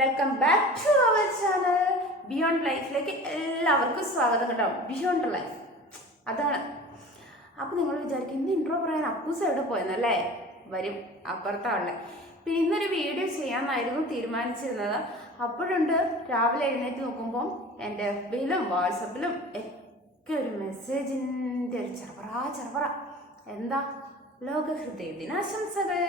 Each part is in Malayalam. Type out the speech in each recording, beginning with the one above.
Welcome back to our channel beyond ലൈഫിലേക്ക് എല്ലാവർക്കും സ്വാഗതം കേട്ടോ. ബിയോണ്ട് ലൈഫ് അതാണ്. അപ്പോൾ നിങ്ങൾ വിചാരിക്കും ഇന്ന് ഇൻട്രോ പറയാൻ അപ്പൂസ് എവിടെ പോയെന്നല്ലേ? വരും, അപ്പുറത്താണല്ലേ. പിന്നെ ഇന്നൊരു വീഡിയോ ചെയ്യാമെന്നായിരുന്നു തീരുമാനിച്ചിരുന്നത്. അപ്പോഴുണ്ട് രാവിലെ എഴുന്നേറ്റ് നോക്കുമ്പം എൻ്റെ എഫ്ബിയിലും വാട്സപ്പിലും ഒക്കെ ഒരു മെസ്സേജിൻ്റെ ഒരു ചെറപറ എന്താ, ലോക ഹൃദയ ദിനാശംസകൾ.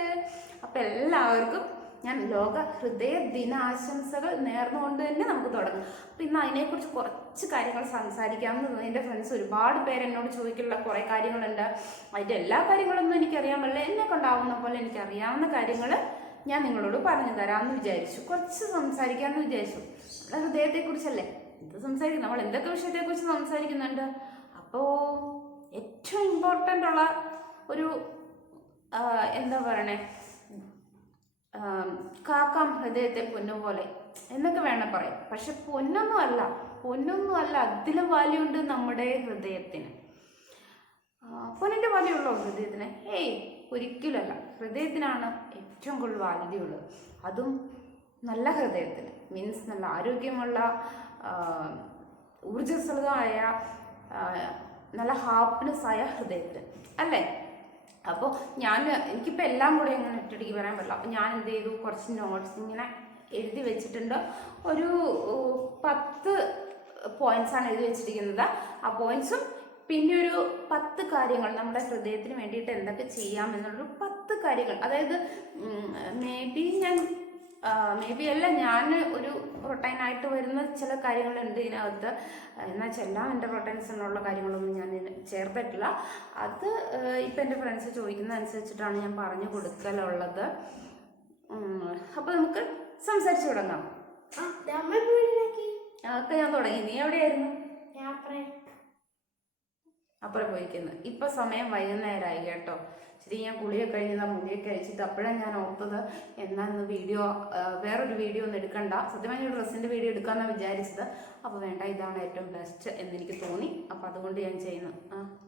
അപ്പം എല്ലാവർക്കും ഞാൻ ലോക ഹൃദയ ദിനാശംസകൾ നേർന്നുകൊണ്ട് തന്നെ നമുക്ക് തുടങ്ങാം. അപ്പം ഇന്ന് അതിനെക്കുറിച്ച് കുറച്ച് കാര്യങ്ങൾ സംസാരിക്കാമെന്ന് എൻ്റെ ഫ്രണ്ട്സ് ഒരുപാട് പേര് എന്നോട് ചോദിക്കാനുള്ള കുറേ കാര്യങ്ങളുണ്ട്. അതിൻ്റെ എല്ലാ കാര്യങ്ങളൊന്നും എനിക്കറിയാൻ പറ്റില്ല. എന്നെ കൊണ്ടാവുന്ന പോലെ എനിക്കറിയാവുന്ന കാര്യങ്ങൾ ഞാൻ നിങ്ങളോട് പറഞ്ഞു തരാമെന്ന് വിചാരിച്ചു. കുറച്ച് സംസാരിക്കാമെന്ന് വിചാരിച്ചു. നമ്മുടെ ഹൃദയത്തെക്കുറിച്ചല്ലേ ഇത് സംസാരിക്കും. നമ്മൾ എന്തൊക്കെ വിഷയത്തെക്കുറിച്ച് സംസാരിക്കുന്നുണ്ട്. അപ്പോൾ ഏറ്റവും ഇമ്പോർട്ടൻ്റ് ഉള്ള ഒരു എന്താ പറയണേ, കാക്കാം ഹൃദയത്തെ പൊന്നുപോലെ എന്നൊക്കെ വേണം പറയാം. പക്ഷെ പൊന്നൊന്നും അല്ല, അതിലും വാല്യൂ ഉണ്ട് നമ്മുടെ ഹൃദയത്തിന്. പൊന്നിൻ്റെ വാല്യൂ ഉള്ളോ ഹൃദയത്തിന്? ഒരിക്കലല്ല. ഹൃദയത്തിനാണ് ഏറ്റവും കൂടുതൽ വാല്യൂ ഉള്ളത്. അതും നല്ല ഹൃദയത്തിന്, മീൻസ് നല്ല ആരോഗ്യമുള്ള ഊർജ്ജസ്വലമായ നല്ല ഹാപ്പിനെസ് ആയ ഹൃദയത്തിന് അല്ലേ? അപ്പോൾ എനിക്കിപ്പോൾ എല്ലാം കൂടെ അങ്ങനെ ഒറ്റയടിക്ക് പറയാൻ പറ്റില്ല. അപ്പോൾ ഞാൻ എന്ത് ചെയ്തു, കുറച്ച് നോട്ട്സ് ഇങ്ങനെ എഴുതി വെച്ചിട്ടുണ്ട്. ഒരു 10 പോയിന്റ്സാണ് എഴുതി വെച്ചിരിക്കുന്നത്. ആ പോയിന്റ്സും പിന്നെ ഒരു 10 കാര്യങ്ങൾ നമ്മുടെ ഹൃദയത്തിന് വേണ്ടിയിട്ട് എന്തൊക്കെ ചെയ്യാം എന്നുള്ളൊരു 10 കാര്യങ്ങൾ. അതായത് ഞാൻ ഒരു റൊട്ടൈനായിട്ട് വരുന്ന ചില കാര്യങ്ങളുണ്ട് ഇതിനകത്ത്. എന്നാൽ എല്ലാം എൻ്റെ റൊട്ടൈൻസിനുള്ള കാര്യങ്ങളൊന്നും ഞാൻ ചേർത്തിട്ടില്ല. അത് ഇപ്പം എൻ്റെ ഫ്രണ്ട്സ് ചോദിക്കുന്ന അനുസരിച്ചിട്ടാണ് ഞാൻ പറഞ്ഞു കൊടുക്കലുള്ളത്. അപ്പോൾ നമുക്ക് സംസാരിച്ചു തുടങ്ങാം. അതൊക്കെ ഞാൻ തുടങ്ങി. നീ എവിടെയായിരുന്നു? അപ്പുറം പോയിരിക്കുന്നു. ഇപ്പം സമയം വൈകുന്നേരമായി കേട്ടോ. ശരി, ഞാൻ കുളിയൊക്കെ കഴിഞ്ഞാൽ മുടിയൊക്കെ അഴിച്ചിട്ട് അപ്പോഴാണ് ഞാൻ ഓർത്തത് എന്നാൽ വേറൊരു വീഡിയോ ഒന്നും എടുക്കണ്ട. സത്യമായി ഒരു ഡ്രസ്സിൻ്റെ വീഡിയോ എടുക്കാമെന്നാണ് വിചാരിച്ചത്. അപ്പോൾ വേണ്ട, ഇതാണ് ഏറ്റവും ബെസ്റ്റ് എന്നെനിക്ക് തോന്നി. അപ്പം അതുകൊണ്ട് ഞാൻ ചെയ്യുന്നു.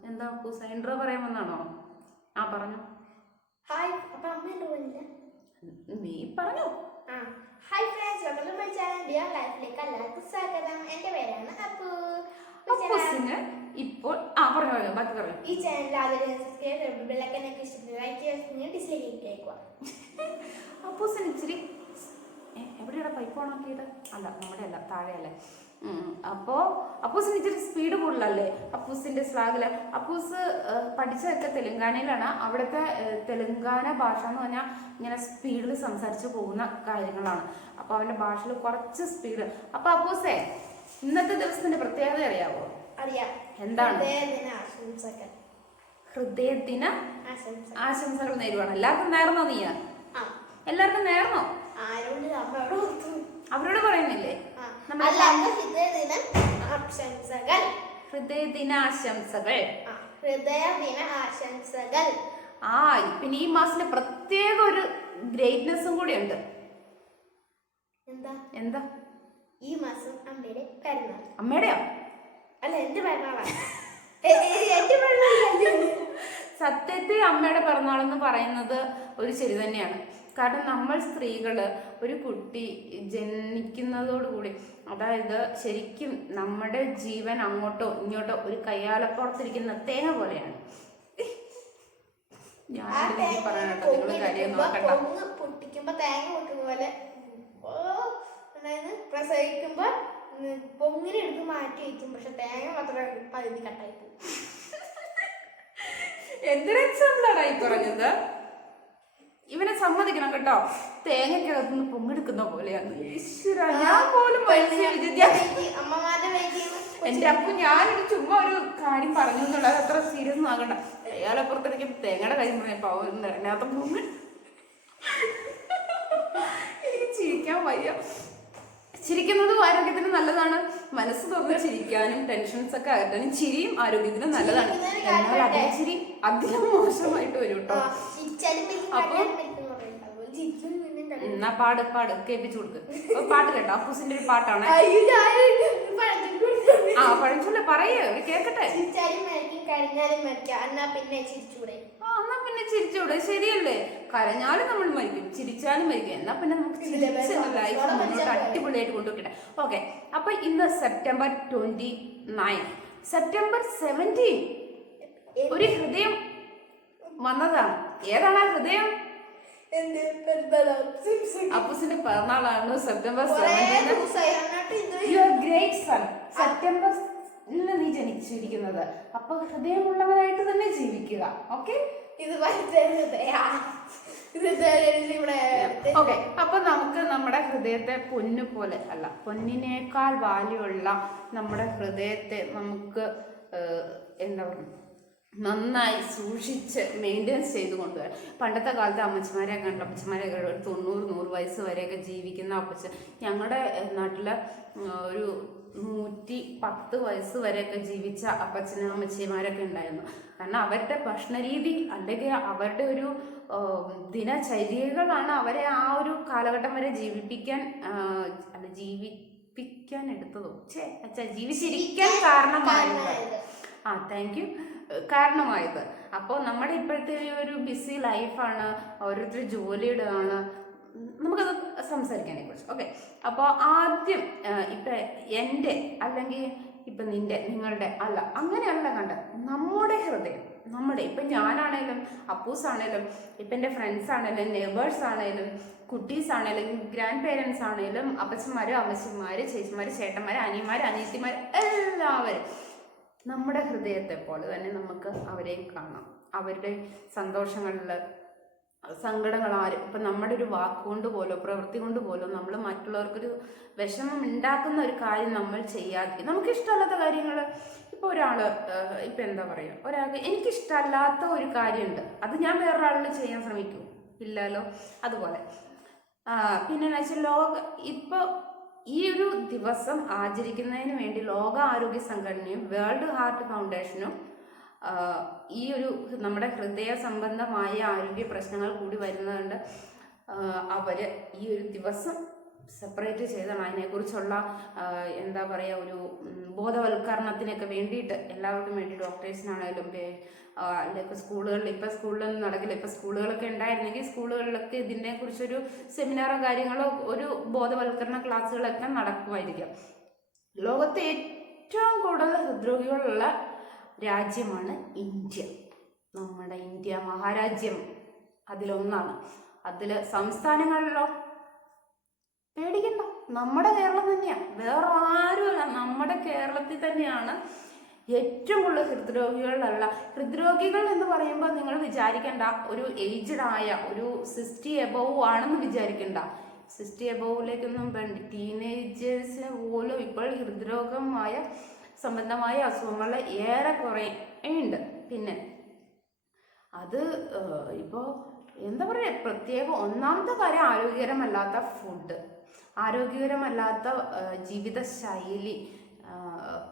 എന്താ പൂസ, ഇൻട്രോ പറയാമെന്നാണോ? പറഞ്ഞു. ഹായ്, അപ്പം അമ്മ നീ പറഞ്ഞു. Hi friends, welcome to my channel beyond ലൈഫിലേക്ക് എല്ലാവർക്കും സ്വാഗതം. എൻ്റെ പേരാണ് അപ്പൂസിന് ഇപ്പോൾ പറഞ്ഞു ബാക്കി പറഞ്ഞു. ഈ ചാനൽ ആദ്യം സബ്സ്ക്രൈബ് ബെല്ലൈക്കൺ ഒക്കെ ഇഷ്ടപ്പെട്ടു ലൈക്ക് ചെയ്യുക, ഡിസ്ലൈക്ക് അയക്കുക. അപ്പൂസിന് ഇച്ചിരി എവിടെയാണ് പൈപ്പ് ഓണാക്കിയത്? അല്ല, നമ്മുടെ അല്ല, താഴെയല്ലേ. അപ്പോൾ അപ്പൂസിന് ഇച്ചിരി സ്പീഡ് കൂടുതലല്ലേ അപ്പൂസിൻ്റെ സ്ലാഗിൽ. അപ്പൂസ് പഠിച്ചതൊക്കെ തെലുങ്കാനയിലാണ്. അവിടുത്തെ തെലുങ്കാന ഭാഷ എന്ന് പറഞ്ഞാൽ ഇങ്ങനെ സ്പീഡിൽ സംസാരിച്ച് പോകുന്ന കാര്യങ്ങളാണ്. അപ്പോൾ അവൻ്റെ ഭാഷയിൽ കുറച്ച് സ്പീഡ്. അപ്പോൾ അപ്പൂസേ, ഇന്നത്തെ ദിവസത്തിന്റെ പ്രത്യേകത അറിയാവോ? അറിയാം. എന്താണ്? ഹൃദയദിന ആശംസകൾ നേരുവാണ്. എല്ലാവർക്കും നേർന്നോ? എല്ലാവർക്കും നേർന്നോ? അവരോട് പറയുന്നില്ലേ? ഹൃദയദിനാശംസകൾ. പിന്നെ ഈ മാസത്തിന്റെ പ്രത്യേക ഒരു ഗ്രേറ്റ്നെസ്സും കൂടി ഉണ്ട്. എന്താ? ഈ മാസം അമ്മയുടെ പിറന്നാൾ. അമ്മയുടെയോ? അല്ല, എന്റെ പിറന്നാളാണ്. സത്യത്തിൽ അമ്മയുടെ പിറന്നാളെന്ന് പറയുന്നത് ഒരു ശരി തന്നെയാണ്. കാരണം നമ്മൾ സ്ത്രീകൾ ഒരു കുട്ടി ജനിക്കുന്നതോടുകൂടി, അതായത് ശരിക്കും നമ്മുടെ ജീവൻ അങ്ങോട്ടോ ഇങ്ങോട്ടോ ഒരു കയ്യാലപ്പുറത്തിരിക്കുന്ന തേങ്ങ പോലെയാണ്. പൊട്ടിക്കുമ്പോ തേങ്ങ പൊട്ടുന്ന പോലെ, പ്രസവിക്കുമ്പോ പൊങ്ങിനെ എടുത്ത് മാറ്റി വയ്ക്കും. പക്ഷെ തേങ്ങ മാത്രം പകുതി കട്ടായി പോകും. എന്തൊരു എക്സാമ്പിളാണ് ഈ പറഞ്ഞത്. ഇവനെ സമ്മതിക്കണം കേട്ടോ. തേങ്ങക്കകത്തുനിന്ന് പൊങ്ങെടുക്കുന്ന പോലെയാണ്. ഈശ്വര, ഞാൻ പോലും എന്റെ അപ്പൊ ഞാനൊരു ചുമ്മാ ഒരു കാര്യം പറഞ്ഞു എന്നുള്ളത് അത്ര സീരിയസ് ആകണ്ട. അയാളപ്പുറത്തേക്ക് തേങ്ങയുടെ കാര്യം പറഞ്ഞപ്പോ അതിനകത്ത് പൊങ്ങ ചിരിക്കാൻ വയ്യ. ചിരിക്കുന്നതും ആരോഗ്യത്തിന് നല്ലതാണ്. മനസ്സ് തുറന്ന് ചിരിക്കാനും ടെൻഷൻസ് ഒക്കെ അകറ്റാനും ചിരിയും ആരോഗ്യത്തിന് നല്ലതാണ്. എന്നാൽ അതേ ചിരി അധികം മോശമായിട്ട് വരും കേട്ടോ. അപ്പൊ എന്നാ പാട് കേൾപ്പിച്ചു കൊടുക്ക്. പാട്ട് കേട്ടോ, അപ്പൂസിന്റെ ഒരു പാട്ടാണ്. പഴഞ്ചൊല്ല പറയേ, കേക്കട്ടെ. എന്നാ പിന്നെ പിന്നെ ചിരിച്ചൂടെ? ശരിയല്ലേ? കരഞ്ഞാലും നമ്മൾ മരിക്കും, ചിരിച്ചാലും മരിക്കും. എന്നാ പിന്നെ നമുക്ക് ലൈഫ് മുന്നോട്ട് അടിപൊളിയായിട്ട് കൊണ്ടുപോയിട്ടെ. ഓക്കെ, അപ്പൊ ഇന്ന് സെപ്റ്റംബർ 29. സെപ്റ്റംബർ 17 ഒരു ഹൃദയം വന്നതാണ്. ഏതാണ് ആ ഹൃദയം? അപ്പൂസിന്റെ പിറന്നാളാണ് September 17. You are great son. September നീ ജനിച്ചിരിക്കുന്നത്. അപ്പൊ ഹൃദയമുള്ളവരായിട്ട് തന്നെ ജീവിക്കുക. Okay, okay. അപ്പൊ നമുക്ക് നമ്മുടെ ഹൃദയത്തെ പൊന്നു പോലെ അല്ല, പൊന്നിനേക്കാൾ വാല്യുള്ള നമ്മുടെ ഹൃദയത്തെ നമുക്ക് എന്താ പറയുക, നന്നായി സൂക്ഷിച്ച് മെയിൻറ്റെയിൻസ് ചെയ്ത് കൊണ്ടുവരാം. പണ്ടത്തെ കാലത്ത് അമ്മച്ചിമാരെ കണ്ട അപ്പച്ചമാരെ 90-100 വയസ്സ് വരെയൊക്കെ ജീവിക്കുന്ന അപ്പച്ച, ഞങ്ങളുടെ നാട്ടില് ഒരു 110 വയസ്സ് വരെയൊക്കെ ജീവിച്ച അപ്പച്ചനും അമ്മച്ചിമാരൊക്കെ ഉണ്ടായിരുന്നു. കാരണം അവരുടെ ഭക്ഷണരീതി അല്ലെങ്കിൽ അവരുടെ ഒരു ദിനചര്യകളാണ് അവരെ ആ ഒരു കാലഘട്ടം വരെ ജീവിപ്പിക്കാൻ എടുത്തതോ ജീവിച്ചിരിക്കാൻ കാരണമായത്. Thank you. കാരണമായത്. അപ്പോൾ നമ്മുടെ ഇപ്പോഴത്തെ ഒരു ബിസി ലൈഫാണ്, ഓരോരുത്തർ ജോലിയുടെ ആണ്, നമുക്കത് സംസാരിക്കാനെ കുറിച്ച്. ഓക്കെ, അപ്പോൾ ആദ്യം ഇപ്പം എൻ്റെ അല്ലെങ്കിൽ ഇപ്പം നിങ്ങളുടെ അല്ല, അങ്ങനെയല്ല കണ്ട നമ്മുടെ ഹൃദയം, നമ്മുടെ ഇപ്പം ഞാനാണേലും അപ്പൂസാണേലും ഇപ്പം എൻ്റെ ഫ്രണ്ട്സ് ആണേലും നെയ്ബേഴ്സ് ആണേലും കുട്ടീസ് ആണേലും ഗ്രാൻഡ് പേരൻസ് ആണേലും അപ്പച്ചന്മാർ അമ്മച്ചിമാർ ചേച്ചിമാർ ചേട്ടന്മാർ അനിയന്മാർ അനിയത്തിമാർ എല്ലാവരും നമ്മുടെ ഹൃദയത്തെ പോലെ തന്നെ നമുക്ക് അവരെയും കാണാം. അവരുടെ സന്തോഷങ്ങളിൽ സങ്കടങ്ങൾ ആരും ഇപ്പം നമ്മുടെ ഒരു വാക്കുകൊണ്ട് പോലോ പ്രവൃത്തി കൊണ്ട് പോലോ നമ്മൾ മറ്റുള്ളവർക്കൊരു വിഷമം ഉണ്ടാക്കുന്ന ഒരു കാര്യം നമ്മൾ ചെയ്യാതെ, നമുക്കിഷ്ടമല്ലാത്ത കാര്യങ്ങൾ ഇപ്പോൾ ഒരാൾ ഇപ്പം എന്താ പറയുക, ഒരാൾക്ക് എനിക്കിഷ്ടമല്ലാത്ത ഒരു കാര്യമുണ്ട്, അത് ഞാൻ വേറൊരാളിൽ ചെയ്യാൻ ശ്രമിക്കും ഇല്ലല്ലോ. അതുപോലെ പിന്നെ എന്ന് വെച്ചാൽ ഇപ്പോൾ ഈ ഒരു ദിവസം ആചരിക്കുന്നതിന് വേണ്ടി ലോക ആരോഗ്യ സംഘടനയും വേൾഡ് ഹാർട്ട് ഫൗണ്ടേഷനും ഈ ഒരു നമ്മുടെ ഹൃദയ സംബന്ധമായ ആരോഗ്യ പ്രശ്നങ്ങൾ കൂടി വരുന്നതുകൊണ്ട് അവർ ഈ ഒരു ദിവസം സെപ്പറേറ്റ് ചെയ്താണ്. അതിനെക്കുറിച്ചുള്ള എന്താ പറയുക, ഒരു ബോധവൽക്കരണത്തിനൊക്കെ വേണ്ടിയിട്ട് എല്ലാവർക്കും വേണ്ടി ഡോക്ടേഴ്സിനാണേലും അല്ലെങ്കിൽ സ്കൂളുകളിൽ, ഇപ്പം സ്കൂളിലൊന്നും നടക്കില്ല, ഇപ്പം സ്കൂളുകളൊക്കെ ഉണ്ടായിരുന്നെങ്കിൽ സ്കൂളുകളിലൊക്കെ ഇതിനെക്കുറിച്ചൊരു സെമിനാറോ കാര്യങ്ങളോ ഒരു ബോധവൽക്കരണ ക്ലാസ്സുകളൊക്കെ നടക്കുമായിരിക്കാം. ലോകത്തെ ഏറ്റവും കൂടുതൽ ഹൃദ്രോഗികളുള്ള രാജ്യമാണ് ഇന്ത്യ. നമ്മുടെ ഇന്ത്യ മഹാരാജ്യം അതിലൊന്നാണ്. അതിൽ സംസ്ഥാനങ്ങളിലോ പേടിക്കണ്ട, നമ്മുടെ കേരളം തന്നെയാണ്, വേറെ ആരുമല്ല, നമ്മുടെ കേരളത്തിൽ തന്നെയാണ് ഏറ്റവും കൂടുതൽ ഹൃദ്രോഗികളല്ല. ഹൃദ്രോഗികൾ എന്ന് പറയുമ്പോൾ നിങ്ങൾ വിചാരിക്കേണ്ട ഒരു ഏജ്ഡ് ആയ ഒരു 60 എബവ് ആണെന്ന് വിചാരിക്കണ്ട. 60 എബവിലേക്കൊന്നും വേണ്ട, ടീനേജേഴ്സിന് പോലും ഇപ്പോൾ ഹൃദ്രോഗമായ സംബന്ധമായ അസുഖങ്ങൾ ഏറെ കുറേ ഉണ്ട്. പിന്നെ അത് ഇപ്പോൾ എന്താ പറയുക, പ്രത്യേകം ഒന്നാമത്തെ കാര്യം ആരോഗ്യകരമല്ലാത്ത ഫുഡ്, ആരോഗ്യകരമല്ലാത്ത ജീവിതശൈലി,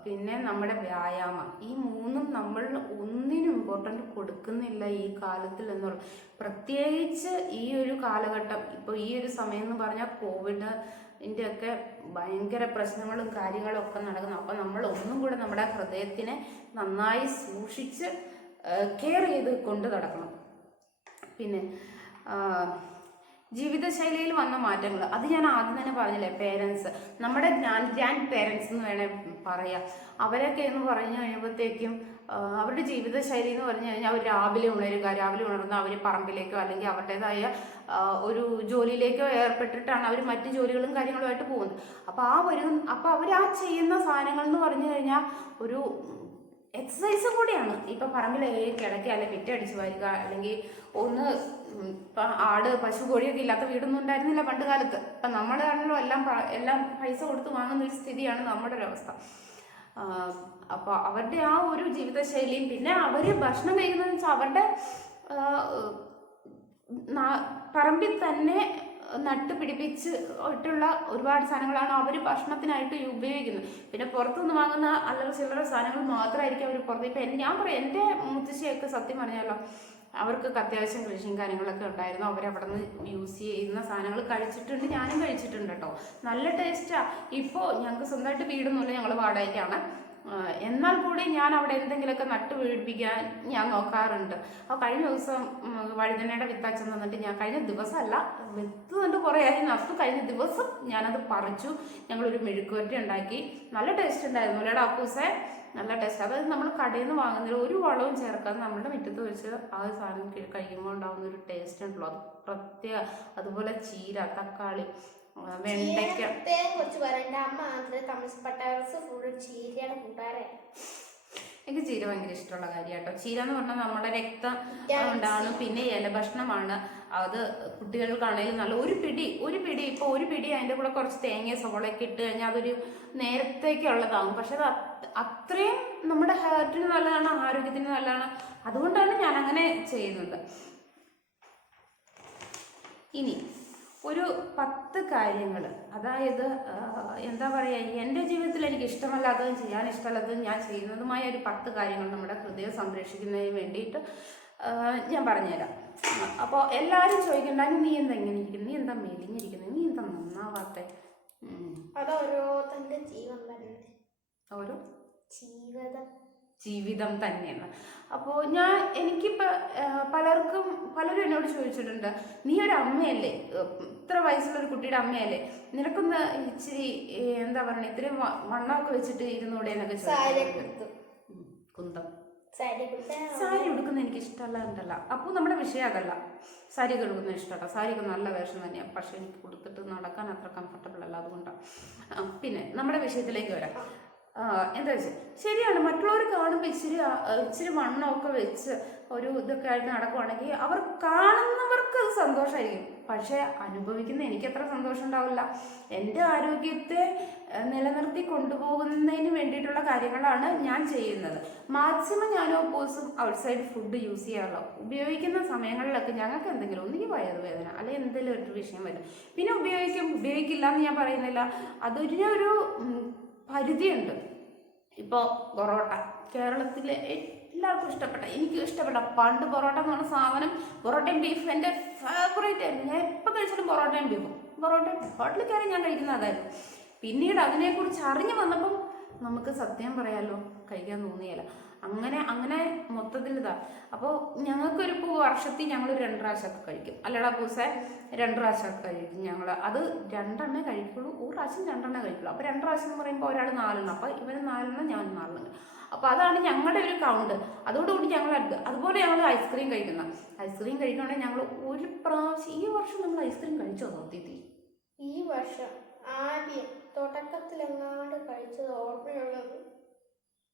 പിന്നെ നമ്മുടെ വ്യായാമം, ഈ മൂന്നും നമ്മൾ ഒന്നിനും ഇമ്പോർട്ടൻ്റ് കൊടുക്കുന്നില്ല ഈ കാലത്തിൽ എന്നുള്ള. പ്രത്യേകിച്ച് ഈ ഒരു കാലഘട്ടം, ഇപ്പോൾ ഈ ഒരു സമയം എന്ന് പറഞ്ഞാൽ കോവിഡിൻ്റെ ഒക്കെ ഭയങ്കര പ്രശ്നങ്ങളും കാര്യങ്ങളും ഒക്കെ നടക്കുന്നു. അപ്പോൾ നമ്മൾ ഒന്നും കൂടെ നമ്മുടെ ഹൃദയത്തിനെ നന്നായി സൂക്ഷിച്ച് കെയർ ചെയ്ത് കൊണ്ട് നടക്കണം. പിന്നെ ജീവിതശൈലിയിൽ വന്ന മാറ്റങ്ങൾ, അത് ഞാൻ ആദ്യം തന്നെ പറഞ്ഞില്ലേ, പേരൻസ്, നമ്മുടെ ഗ്രാൻഡ് പേരൻസ് എന്ന് വേണേൽ പറയാം. അവരൊക്കെ എന്ന് പറഞ്ഞു കഴിയുമ്പോഴത്തേക്കും അവരുടെ ജീവിതശൈലി എന്ന് പറഞ്ഞു കഴിഞ്ഞാൽ അവർ രാവിലെ ഉണരുക, രാവിലെ ഉണർന്ന് അവർ പറമ്പിലേക്കോ അല്ലെങ്കിൽ അവരുടേതായ ഒരു ജോലിയിലേക്കോ ഏർപ്പെട്ടിട്ടാണ് അവർ മറ്റു ജോലികളും കാര്യങ്ങളുമായിട്ട് പോകുന്നത്. അപ്പോൾ അവർ ആ ചെയ്യുന്ന സാധനങ്ങൾ എന്ന് പറഞ്ഞു കഴിഞ്ഞാൽ ഒരു എക്സസൈസും കൂടിയാണ്. ഇപ്പം പറമ്പിൽ കിടക്കുക, അല്ലെങ്കിൽ മിറ്റടിച്ച് വരിക, അല്ലെങ്കിൽ ഒന്ന് ഇപ്പം ആട് പശു കോഴിയൊക്കെ ഇല്ലാത്ത വീടൊന്നും ഉണ്ടായിരുന്നില്ല പണ്ട് കാലത്ത്. ഇപ്പം നമ്മളാണല്ലോ എല്ലാം പൈസ കൊടുത്ത് വാങ്ങുന്ന ഒരു സ്ഥിതിയാണ് നമ്മുടെ ഒരു അവസ്ഥ. അപ്പോൾ അവരുടെ ആ ഒരു ജീവിതശൈലിയും, പിന്നെ അവർ ഭക്ഷണം കഴിക്കുന്നതെന്ന് വെച്ചാൽ അവരുടെ പറമ്പിൽ തന്നെ നട്ടുപിടിപ്പിച്ച് ഇട്ടുള്ള ഒരുപാട് സാധനങ്ങളാണ് അവർ ഭക്ഷണത്തിനായിട്ട് ഉപയോഗിക്കുന്നത്. പിന്നെ പുറത്തുനിന്ന് വാങ്ങുന്ന അല്ലെങ്കിൽ ചില്ലറ സാധനങ്ങൾ മാത്രമായിരിക്കും അവർ പുറത്ത്. ഇപ്പം ഞാൻ പറയാം, എൻ്റെ മുത്തശ്ശിയൊക്കെ സത്യം പറഞ്ഞാലോ, അവർക്കൊക്കെ അത്യാവശ്യം കൃഷിയും കാര്യങ്ങളൊക്കെ ഉണ്ടായിരുന്നു. അവരവിടെ നിന്ന് യൂസ് ചെയ്യുന്ന സാധനങ്ങൾ കഴിച്ചിട്ടുണ്ട്, ഞാനും കഴിച്ചിട്ടുണ്ട് കേട്ടോ. നല്ല ടേസ്റ്റാണ്. ഇപ്പോൾ ഞങ്ങൾക്ക് സ്വന്തമായിട്ട് വീടൊന്നുമില്ല, ഞങ്ങൾ വാടകയ്ക്കാണ്. എന്നാൽ കൂടി ഞാൻ അവിടെ എന്തെങ്കിലുമൊക്കെ നട്ടുപിടിപ്പിക്കാൻ ഞാൻ നോക്കാറുണ്ട്. അപ്പോൾ കഴിഞ്ഞ ദിവസം വഴുതനയുടെ വിത്താച്ചൻ തന്നിട്ട് ഞാൻ കഴിഞ്ഞ ദിവസമല്ല, വിത്ത് തന്നിട്ട് കുറേ ആയി, നട്ടു കഴിഞ്ഞ ദിവസം ഞാനത് പറിച്ചു. ഞങ്ങളൊരു മെഴുക്കുവരട്ടി ഉണ്ടാക്കി. നല്ല ടേസ്റ്റ് ഉണ്ടായിരുന്നു അല്ലേടാ അപ്പൂസേ, നല്ല ടേസ്റ്റ്. അതായത് നമ്മൾ കടയിൽ നിന്ന് വാങ്ങുന്നതിൽ ഒരു വളവും ചേർക്കാതെ നമ്മുടെ മുറ്റത്ത് വെച്ച് ആ സാധനം കഴിക്കുമ്പോൾ ഉണ്ടാകുന്ന ഒരു ടേസ്റ്റ് ഉണ്ടല്ലോ, അത് പ്രത്യേക. അതുപോലെ ചീര, തക്കാളി, വെണ്ടയ്ക്ക. കുറച്ച് പറയണ്ട, അമ്മ മാത്രമേ താമസപ്പെട്ട ഫുൾ ചീരയുടെ കൂട്ടാരെ. എനിക്ക് ചീര ഭയങ്കര ഇഷ്ടമുള്ള കാര്യം കേട്ടോ. ചീര എന്ന് പറഞ്ഞാൽ നമ്മുടെ രക്തം ഉണ്ടാണ്, പിന്നെ ഇലഭക്ഷണമാണ്. അത് കുട്ടികൾക്കാണെങ്കിലും നല്ല ഒരു പിടി ഇപ്പോൾ ഒരു പിടി അതിൻ്റെ കൂടെ കുറച്ച് തേങ്ങ സവോളയൊക്കെ ഇട്ട് കഴിഞ്ഞാൽ അതൊരു നേരത്തേക്കുള്ളതാകും. പക്ഷെ അത് അത്രയും നമ്മുടെ ഹെൽത്തിന് നല്ലതാണ്, ആരോഗ്യത്തിന് നല്ലതാണ്. അതുകൊണ്ടാണ് ഞാൻ അങ്ങനെ ചെയ്യുന്നത്. ഇനി ഒരു 10 കാര്യങ്ങൾ, അതായത് എന്താ പറയുക, എൻ്റെ ജീവിതത്തിൽ എനിക്ക് ഇഷ്ടമല്ലാത്തതും ചെയ്യാൻ ഇഷ്ടമല്ലാത്തതും ഞാൻ ചെയ്യുന്നതുമായ ഒരു 10 കാര്യങ്ങൾ നമ്മുടെ ഹൃദയം സംരക്ഷിക്കുന്നതിന് വേണ്ടിയിട്ട് ഞാൻ പറഞ്ഞുതരാം. അപ്പോൾ എല്ലാവരും ചോദിക്കണ്ടാലും നീ എന്താ ഇങ്ങനെ ഇരിക്കുന്നു, നീ എന്താ മെലിഞ്ഞിരിക്കുന്നത്, നീ എന്താ നന്നാവാത്തെ? അതോരോ തൻ്റെ ജീവൻ തന്നെ, ഓരോ ജീവിതം തന്നെയാണ്. അപ്പോൾ എനിക്കിപ്പോൾ പലരും എന്നോട് ചോദിച്ചിട്ടുണ്ട്, നീ ഒരു അമ്മയല്ലേ, ഇത്ര വയസ്സുള്ള ഒരു കുട്ടിയുടെ അമ്മയല്ലേ, നിനക്കൊന്ന് ഇച്ചിരി എന്താ പറയുക, ഇത്തിരി വണ്ണമൊക്കെ വെച്ചിട്ട് ഇരുന്നൂടെ എന്നൊക്കെ ചോദിച്ചിട്ടുണ്ട്. കുന്തം സാരി ഉടുക്കുന്ന എനിക്ക് ഇഷ്ടമല്ല. അപ്പോൾ നമ്മുടെ വിഷയം അതല്ല, സാരി ഒക്കെ ഉടുക്കുന്നത് ഇഷ്ടമല്ല. സാരിയൊക്കെ നല്ല വേഷം തന്നെയാണ്, പക്ഷെ എനിക്ക് കൊടുത്തിട്ട് നടക്കാൻ അത്ര കംഫർട്ടബിൾ അല്ല, അതുകൊണ്ടാണ്. പിന്നെ നമ്മുടെ വിഷയത്തിലേക്ക് വരാം. എന്താ വെച്ചാൽ ശരിയാണ്, മറ്റുള്ളവർ കാണുമ്പോൾ ഇച്ചിരി വണ്ണമൊക്കെ വെച്ച് ഒരു ഇതൊക്കെ ആയിട്ട് നടക്കുവാണെങ്കിൽ അവർ കാണുന്നവർക്ക് അത് സന്തോഷമായിരിക്കും, പക്ഷെ അനുഭവിക്കുന്ന എനിക്കത്ര സന്തോഷം ഉണ്ടാവില്ല. എൻ്റെ ആരോഗ്യത്തെ നിലനിർത്തി കൊണ്ടുപോകുന്നതിന് വേണ്ടിയിട്ടുള്ള കാര്യങ്ങളാണ് ഞാൻ ചെയ്യുന്നത്. മാക്സിമം ഞാൻ ഓപ്പോസും ഔട്ട്സൈഡ് ഫുഡ് യൂസ് ചെയ്യാറുള്ളൂ. ഉപയോഗിക്കുന്ന സമയങ്ങളിലൊക്കെ ഞങ്ങൾക്ക് എന്തെങ്കിലും ഒന്നുകിൽ വയറുവേദന അല്ലെങ്കിൽ എന്തെങ്കിലും ഒരു വിഷയം വരും. പിന്നെ ഉപയോഗിക്കില്ല എന്ന് ഞാൻ പറയുന്നില്ല, അതൊരു പരിധിയുണ്ട്. ഇപ്പോൾ പൊറോട്ട കേരളത്തിലെ എല്ലാവർക്കും എനിക്കും ഇഷ്ടപ്പെട്ട പണ്ട് പൊറോട്ട എന്ന് പറഞ്ഞ സാധനം, പൊറോട്ടയും ബീഫും എൻ്റെ ഫേവറേറ്റ് ആയിരുന്നു. ഞാൻ എപ്പോൾ കഴിച്ചാലും പൊറോട്ടയും ബീഫും, ഹോട്ടലിൽ കയറി ഞാൻ കഴിക്കുന്ന അതായിരുന്നു. പിന്നീട് അതിനെക്കുറിച്ച് അറിഞ്ഞു വന്നപ്പം നമുക്ക് സത്യം പറയാലോ കഴിക്കാൻ തോന്നിയല്ല. അങ്ങനെ മൊത്തത്തിൽ ഇതാ. അപ്പോൾ ഞങ്ങൾക്കൊരു വർഷത്തിൽ ഞങ്ങൾ 2 പ്രാവശ്യമൊക്കെ കഴിക്കും അല്ലടാ പൂസേ, 2 പ്രാവശ്യമൊക്കെ കഴിക്കും ഞങ്ങൾ. അത് 2 എണ്ണേ കഴിക്കുള്ളൂ, ഒരു പ്രാവശ്യം 2 എണ്ണേ കഴിക്കുള്ളൂ. അപ്പോൾ 2 പ്രാവശ്യം എന്ന് പറയുമ്പോൾ ഒരാൾ 4 എണ്ണം, അപ്പോൾ ഇവർ 4 എണ്ണം, ഞാൻ 4 എണ്ണം. അപ്പോൾ അതാണ് ഞങ്ങളുടെ ഒരു കൗണ്ട്. അതോടുകൂടി ഞങ്ങൾ അതുപോലെ ഞങ്ങൾ ഐസ്ക്രീം കഴിക്കുകയാണെങ്കിൽ ഞങ്ങൾ ഒരു പ്രാവശ്യം, ഈ വർഷം നമ്മൾ ഐസ്ക്രീം കഴിച്ചോ നോക്കി? ഈ വർഷം ആദ്യം തുടക്കത്തിലെങ്ങാണ്ട് കഴിച്ചത് ഓർമ്മയുള്ളത്.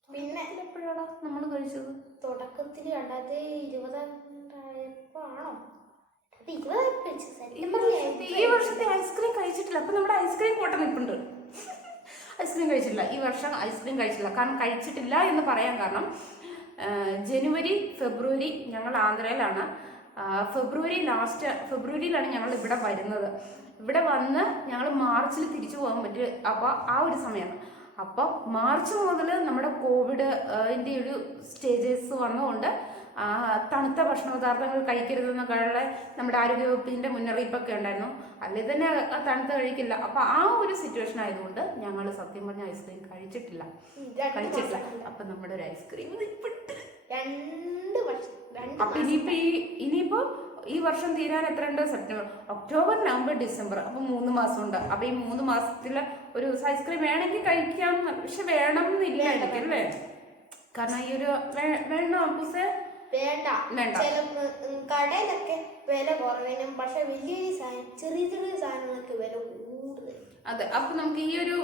പിന്നെ എപ്പോഴാണ് നമ്മൾ കഴിച്ചത്? തുടക്കത്തിൽ 2020 ആണോ, ഈ വർഷത്തെ ഐസ്ക്രീം കഴിച്ചിട്ടില്ല. അപ്പൊ നമ്മുടെ ഐസ്ക്രീം കോട്ട നിൽപ്പുണ്ട്. ഐസ്ക്രീം കഴിച്ചിട്ടില്ല, ഈ വർഷം ഐസ്ക്രീം കഴിച്ചിട്ടില്ല. കാരണം കഴിച്ചിട്ടില്ല എന്ന് പറയാൻ കാരണം ജനുവരി ഫെബ്രുവരി ഞങ്ങൾ ആന്ധ്രയിലാണ്. ഫെബ്രുവരിയിലാണ് ഞങ്ങൾ ഇവിടെ വരുന്നത്. ഇവിടെ വന്ന് ഞങ്ങൾ മാർച്ചിൽ തിരിച്ചു പോകാൻ പറ്റും. അപ്പോൾ ആ ഒരു സമയമാണ്. അപ്പോൾ മാർച്ച് മുതൽ നമ്മുടെ കോവിഡിൻ്റെ ഒരു സ്റ്റേജസ് വന്നുകൊണ്ട് തണുത്ത ഭക്ഷണ പദാർത്ഥങ്ങൾ കഴിക്കരുതെന്നൊക്കെയുള്ള നമ്മുടെ ആരോഗ്യവകുപ്പിൻ്റെ മുന്നറിയിപ്പൊക്കെ ഉണ്ടായിരുന്നു. അല്ലെങ്കിൽ തന്നെ തണുത്ത കഴിക്കില്ല. അപ്പോൾ ആ ഒരു സിറ്റുവേഷൻ ആയതുകൊണ്ട് ഞങ്ങൾ സത്യം പറഞ്ഞ ഐസ്ക്രീം കഴിച്ചിട്ടില്ല. അപ്പം നമ്മുടെ ഒരു ഐസ്ക്രീം അപ്പം ഇനിയിപ്പോൾ ഈ വർഷം തീരാൻ എത്രയുണ്ട്? September, October, November, December. അപ്പം 3 മാസമുണ്ട്. അപ്പം ഈ 3 മാസത്തിൽ ഒരു ഐസ്ക്രീം വേണമെങ്കിൽ കഴിക്കാം, പക്ഷെ വേണം എന്നില്ലായിരിക്കും അല്ലേ? കാരണം ഈ ഒരു വേണോ അപ്പൂസേ? വേണ്ട. കടയിലൊക്കെ വില കുറവേനും, പക്ഷെ വലിയ ചെറിയ സാധനങ്ങൾക്ക് വില കൂടുതൽ. അതെ. അപ്പൊ നമുക്ക് ഈ ഒരു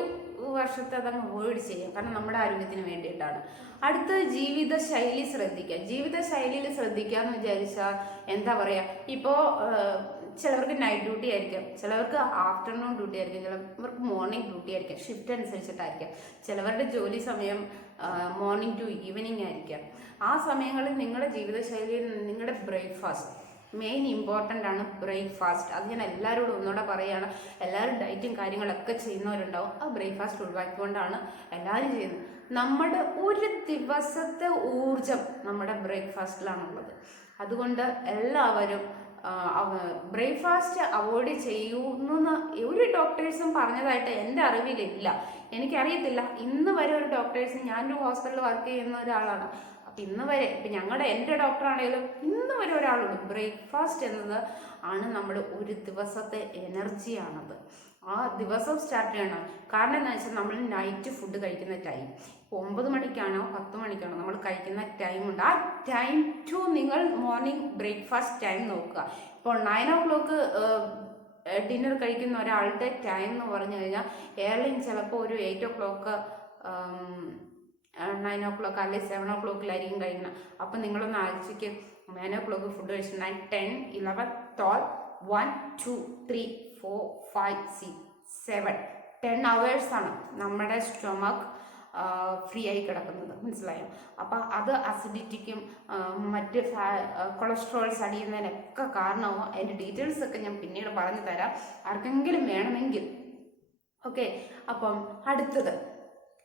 വർഷത്തെ അതങ്ങ് അവോയ്ഡ് ചെയ്യാം, കാരണം നമ്മുടെ ആരോഗ്യത്തിന് വേണ്ടിയിട്ടാണ്. അടുത്ത ജീവിതശൈലി ശ്രദ്ധിക്കുക. ജീവിതശൈലിയിൽ ശ്രദ്ധിക്കുക എന്ന് വിചാരിച്ചാൽ എന്താ പറയാ, ഇപ്പോൾ ചിലവർക്ക് നൈറ്റ് ഡ്യൂട്ടി ആയിരിക്കാം, ചിലവർക്ക് ആഫ്റ്റർനൂൺ ഡ്യൂട്ടി ആയിരിക്കും, ചിലവർക്ക് മോർണിംഗ് ഡ്യൂട്ടി ആയിരിക്കാം. ഷിഫ്റ്റ് അനുസരിച്ചിട്ടായിരിക്കാം. ചിലവരുടെ ജോലി സമയം മോർണിംഗ് ടു ഈവനിങ് ആയിരിക്കാം. ആ സമയങ്ങളിൽ നിങ്ങളുടെ ജീവിതശൈലിയിൽ നിങ്ങളുടെ ബ്രേക്ക്ഫാസ്റ്റ് മെയിൻ ഇമ്പോർട്ടൻ്റ് ആണ്. ബ്രേക്ക്ഫാസ്റ്റ് അത് ഞാൻ എല്ലാവരോടും ഒന്നുകൂടെ പറയുകയാണ്. എല്ലാവരും ഡയറ്റും കാര്യങ്ങളൊക്കെ ചെയ്യുന്നവരുണ്ടാവും. ആ ബ്രേക്ക്ഫാസ്റ്റ് ഒഴിവാക്കിക്കൊണ്ടാണ് എല്ലാവരും ചെയ്യുന്നത്. നമ്മുടെ ഒരു ദിവസത്തെ ഊർജം നമ്മുടെ ബ്രേക്ക്ഫാസ്റ്റിലാണുള്ളത്. അതുകൊണ്ട് എല്ലാവരും ബ്രേക്ക്ഫാസ്റ്റ് അവോയ്ഡ് ചെയ്യുന്നു ഒരു ഡോക്ടേഴ്സും പറഞ്ഞതായിട്ട് എൻ്റെ അറിവിലില്ല. എനിക്കറിയത്തില്ല, ഇന്ന് വരെ ഒരു ഡോക്ടേഴ്സും, ഞാനൊരു ഹോസ്പിറ്റലിൽ വർക്ക് ചെയ്യുന്ന ഒരാളാണ്, അപ്പം ഇന്ന് വരെ ഇപ്പം എൻ്റെ ഡോക്ടറാണെങ്കിലും ഇന്ന് വരെ ഒരാളുള്ളൂ. ബ്രേക്ക്ഫാസ്റ്റ് എന്നത് ആണ് നമ്മുടെ ഒരു ദിവസത്തെ എനർജിയാണത്. ആ ദിവസം സ്റ്റാർട്ട് ചെയ്യണം. കാരണം എന്താ വെച്ചാൽ നമ്മൾ നൈറ്റ് ഫുഡ് കഴിക്കുന്ന ടൈം 9 മണിക്കാണോ 10 മണിക്കാണോ നമ്മൾ കഴിക്കുന്ന ടൈമുണ്ട്. ആ ടൈം ടു നിങ്ങൾ മോർണിംഗ് ബ്രേക്ക്ഫാസ്റ്റ് ടൈം നോക്കുക. ഇപ്പോൾ 9 o'clock ഡിന്നർ കഴിക്കുന്ന ഒരാളുടെ ടൈം എന്ന് പറഞ്ഞു കഴിഞ്ഞാൽ ഏർലിങ് ചിലപ്പോൾ ഒരു 8 o'clock 9 o'clock അല്ലെങ്കിൽ 7 o'clock കഴിക്കണം. അപ്പം നിങ്ങളൊന്ന് ആഴ്ചയ്ക്ക് 9 o'clock ഫുഡ് കഴിച്ചു 9, 10, 11, 12, 1, 2, 3, 4, 5, 6, 7, 10 hours ആണ് നമ്മുടെ സ്റ്റൊമക്ക് ഫ്രീ ആയി കിടക്കുന്നത്. മനസ്സിലായോ? അപ്പം അത് അസിഡിറ്റിക്കും മറ്റ് കൊളസ്ട്രോൾസ് അടിയുന്നതിനൊക്കെ കാരണമാവും. അതിൻ്റെ ഡീറ്റെയിൽസ് ഒക്കെ ഞാൻ പിന്നീട് പറഞ്ഞു തരാം ആർക്കെങ്കിലും വേണമെങ്കിൽ. ഓക്കെ, അപ്പം അടുത്തത്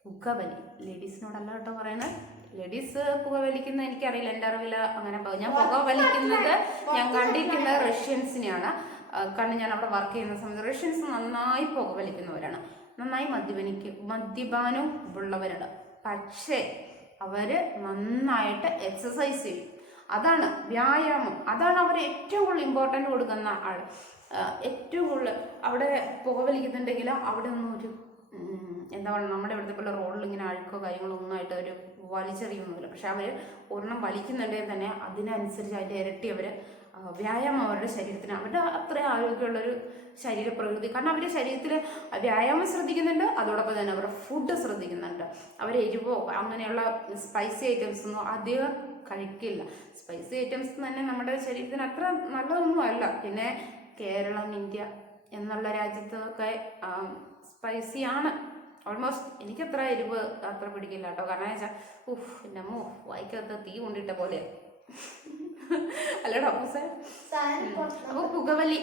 പുകവലി. ലേഡീസിനോടല്ല കേട്ടോ പറയുന്നത്. ലേഡീസ് പുകവലിക്കുന്നത് എനിക്കറിയില്ല, എൻ്റെ അറിവിൽ അങ്ങനെ ഞാൻ പുകവലിക്കുന്നത് ഞാൻ കണ്ടിരിക്കുന്നത് റഷ്യൻസിനെയാണ്. കാരണം ഞാൻ അവിടെ വർക്ക് ചെയ്യുന്ന സമയത്ത് റഷ്യൻസ് നന്നായി പുകവലിക്കുന്നവരാണ്, നന്നായി മദ്യപാനം ഉള്ളവരാണ്. പക്ഷേ അവര് നന്നായിട്ട് എക്സസൈസ് ചെയ്യും. അതാണ് വ്യായാമം, അതാണ് അവർ ഏറ്റവും കൂടുതൽ ഇമ്പോർട്ടൻ്റ് കൊടുക്കുന്ന ആൾ. ഏറ്റവും കൂടുതൽ അവിടെ പുകവലിക്കുന്നുണ്ടെങ്കിൽ അവിടെ ഒന്നും ഒരു എന്താ പറയുക, നമ്മുടെ ഇവിടുത്തെ പോലെ റോഡിൽ ഇങ്ങനെ അഴുക്കോ കാര്യങ്ങളോ ഒന്നുമായിട്ട് അവർ വലിച്ചെറിയുന്നില്ല. പക്ഷെ അവർ ഒരെണ്ണം വലിക്കുന്നുണ്ടെങ്കിൽ തന്നെ അതിനനുസരിച്ച് അതിൻ്റെ ഇരട്ടി അവർ വ്യായാമം അവരുടെ ശരീരത്തിന്, അവരുടെ അത്രയും ആരോഗ്യമുള്ളൊരു ശരീരപ്രകൃതി. കാരണം അവർ ശരീരത്തിൽ വ്യായാമം ശ്രദ്ധിക്കുന്നുണ്ട്, അതോടൊപ്പം തന്നെ അവരുടെ ഫുഡ് ശ്രദ്ധിക്കുന്നുണ്ട്. അവർ എരിവോ അങ്ങനെയുള്ള സ്പൈസി ഐറ്റംസ് ഒന്നും അധികം കഴിക്കില്ല. സ്പൈസി ഐറ്റംസ് തന്നെ നമ്മുടെ ശരീരത്തിന് അത്ര നല്ലതൊന്നും അല്ല. പിന്നെ കേരളം, ഇന്ത്യ എന്നുള്ള രാജ്യത്തൊക്കെ സ്പൈസിയാണ് ഓൾമോസ്റ്റ്. എനിക്കത്ര എരിവ് അത്ര പിടിക്കില്ല കേട്ടോ. കാരണം വെച്ചാൽ എൻ്റെ അമ്മോ വായിക്കകത്ത് തീ കൊണ്ടിട്ട പോലെ അല്ലടോ അപ്പൂസേ. അപ്പോൾ പുകവലി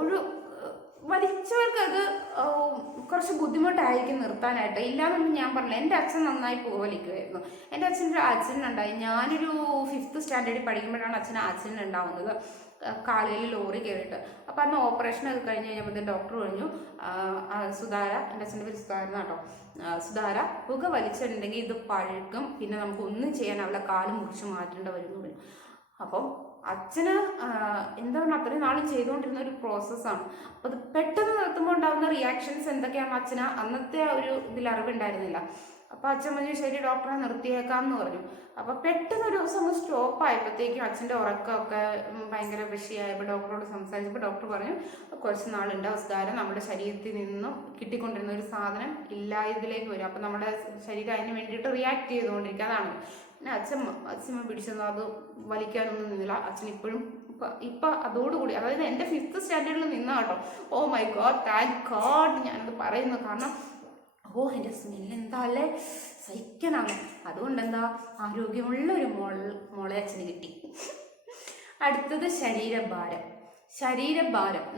ഒരു വലിച്ചവർക്ക് അത് കുറച്ച് ബുദ്ധിമുട്ടായിരിക്കും നിർത്താനായിട്ട്. ഇല്ലാന്നൊന്നും ഞാൻ പറഞ്ഞില്ല. എൻ്റെ അച്ഛൻ നന്നായി പുകവലിക്കുമായിരുന്നു. എൻ്റെ അച്ഛൻ്റെ ഒരു ആക്സിഡൻ്റ് ഉണ്ടായി. ഞാനൊരു 5th സ്റ്റാൻഡേർഡിൽ പഠിക്കുമ്പോഴാണ് അച്ഛന് ആക്സിഡൻ്റ് ഉണ്ടാവുന്നത്, കാലയിൽ ലോറി കയറിയിട്ട്. അപ്പം അന്ന് ഓപ്പറേഷൻ ഒക്കെ കഴിഞ്ഞ് കഴിഞ്ഞപ്പോൾ ഡോക്ടർ പറഞ്ഞു, സുധാര, എൻ്റെ അച്ഛൻ്റെ പേര് സുധാരണ കേട്ടോ, സുധാര പുക വലിച്ചിട്ടുണ്ടെങ്കിൽ ഇത് പഴുക്കും, പിന്നെ നമുക്ക് ഒന്നും ചെയ്യാനാവില്ല, കാല് മുറിച്ച് മാറ്റേണ്ട വരുന്നു. അപ്പം അച്ഛന് എന്താണ് അത്രയും നാളും ചെയ്തുകൊണ്ടിരുന്ന ഒരു പ്രോസസ്സാണ്. അപ്പോൾ അത് പെട്ടെന്ന് നിർത്തുമ്പോൾ ഉണ്ടാകുന്ന റിയാക്ഷൻസ് എന്തൊക്കെയാണെന്ന് അച്ഛന് അന്നത്തെ ഒരു ഇതിൽ അറിവുണ്ടായിരുന്നില്ല. അപ്പോൾ അച്ഛൻ പറഞ്ഞു ശരി ഡോക്ടറെ നിർത്തിയേക്കാമെന്ന് പറഞ്ഞു. അപ്പോൾ പെട്ടെന്ന് ഒരു ദിവസം ഒന്ന് സ്റ്റോപ്പ് ആയപ്പോഴത്തേക്കും അച്ഛൻ്റെ ഉറക്കമൊക്കെ ഭയങ്കര വിഷയമായപ്പോൾ ഡോക്ടറോട് സംസാരിച്ചപ്പോൾ ഡോക്ടർ പറഞ്ഞു കുറച്ച് നാളുണ്ട് അവസ്ഥാനം നമ്മുടെ ശരീരത്തിൽ നിന്നും കിട്ടിക്കൊണ്ടിരുന്ന ഒരു സാധനം ഇല്ലായതിലേക്ക് വരും. അപ്പം നമ്മുടെ ശരീരം അതിന് വേണ്ടിയിട്ട് റിയാക്ട് ചെയ്തുകൊണ്ടിരിക്കുക. അതാണ്. പിന്നെ അച്ഛൻ പിടിച്ചെന്ന് അത് വലിക്കാനൊന്നും നിന്നില്ല. അച്ഛൻ ഇപ്പോഴും ഇപ്പം അതോടുകൂടി, അതായത് എൻ്റെ 5th സ്റ്റാൻഡേർഡിൽ നിന്നാ കേട്ടോ. Oh my God, thank God ഞാനത് പറയുന്നു. കാരണം എൻ്റെ സ്മെല്ല് എന്താ അല്ലേ സഹിക്കാനാണ്. അതുകൊണ്ട് എന്താ ആരോഗ്യമുള്ള ഒരു മോളെ അച്ഛന് കിട്ടി. അടുത്തത് ശരീരഭാരം.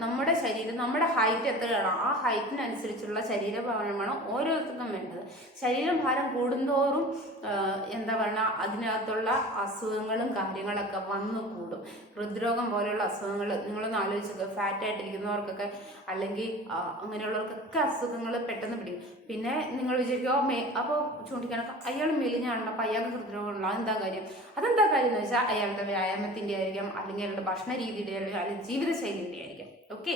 നമ്മുടെ ശരീരം, നമ്മുടെ ഹൈറ്റ് എത്രയാണോ ആ ഹൈറ്റിനനുസരിച്ചുള്ള ശരീരഭാരമാണ് ഓരോരുത്തർക്കും വേണ്ടത്. ശരീരഭാരം കൂടുന്തോറും എന്താ പറയുക, അതിനകത്തുള്ള അസുഖങ്ങളും കാര്യങ്ങളൊക്കെ വന്നു കൂടും. ഹൃദ്രോഗം പോലെയുള്ള അസുഖങ്ങൾ നിങ്ങളൊന്ന് ആലോചിച്ചത്, ഫാറ്റായിട്ടിരിക്കുന്നവർക്കൊക്കെ അല്ലെങ്കിൽ അങ്ങനെയുള്ളവർക്കൊക്കെ അസുഖങ്ങൾ പെട്ടെന്ന് പിടിക്കും. പിന്നെ നിങ്ങൾ വിചാരിക്കുക അപ്പോൾ ചൂണ്ടിക്കാനൊക്കെ അയാൾ മെലിഞ്ഞാണല്ലോ അപ്പോൾ അയാൾക്ക് ഹൃദ്രോഗമുള്ള അതെന്താ കാര്യം എന്ന് വെച്ചാൽ അയാളുടെ വ്യായാമത്തിൻ്റെ ആയിരിക്കാം, അല്ലെങ്കിൽ അയാളുടെ ഭക്ഷണ രീതിയുടെ ആയിരിക്കും, അല്ലെങ്കിൽ ജീവിതശൈലിയുടെ ആയിരിക്കും. ഓക്കെ,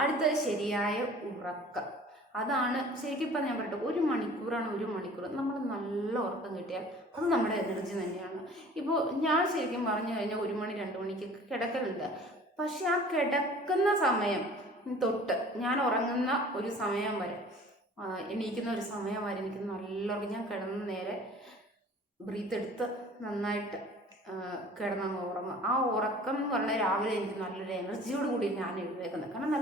അടുത്തത് ശരിയായ ഉറക്കം. അതാണ് ശരിക്കും. ഇപ്പം ഞാൻ പറയട്ടെ, 1 മണിക്കൂർ നമ്മൾ നല്ല ഉറക്കം കിട്ടിയാൽ അത് നമ്മുടെ എനർജി തന്നെയാണ്. ഇപ്പോൾ ഞാൻ ശരിക്കും പറഞ്ഞു കഴിഞ്ഞാൽ 1 മണി 2 മണിക്ക് കിടക്കലുണ്ട്. പക്ഷെ ആ കിടക്കുന്ന സമയം തൊട്ട് ഞാൻ ഉറങ്ങുന്ന ഒരു സമയം വരെ, എണീക്കുന്ന ഒരു സമയം വരെ എനിക്ക് നല്ല ഉറക്കം. ഞാൻ കിടന്ന് നേരെ ബ്രീത്ത് എടുത്ത് നന്നായിട്ട് കിടന്നങ്ങ് ഉറങ്ങും. ആ ഉറക്കം എന്ന് പറഞ്ഞാൽ രാവിലെ എനിക്ക് നല്ലൊരു എനർജിയോട് കൂടി ഞാൻ എഴുന്നേക്കുന്നത്. കാരണം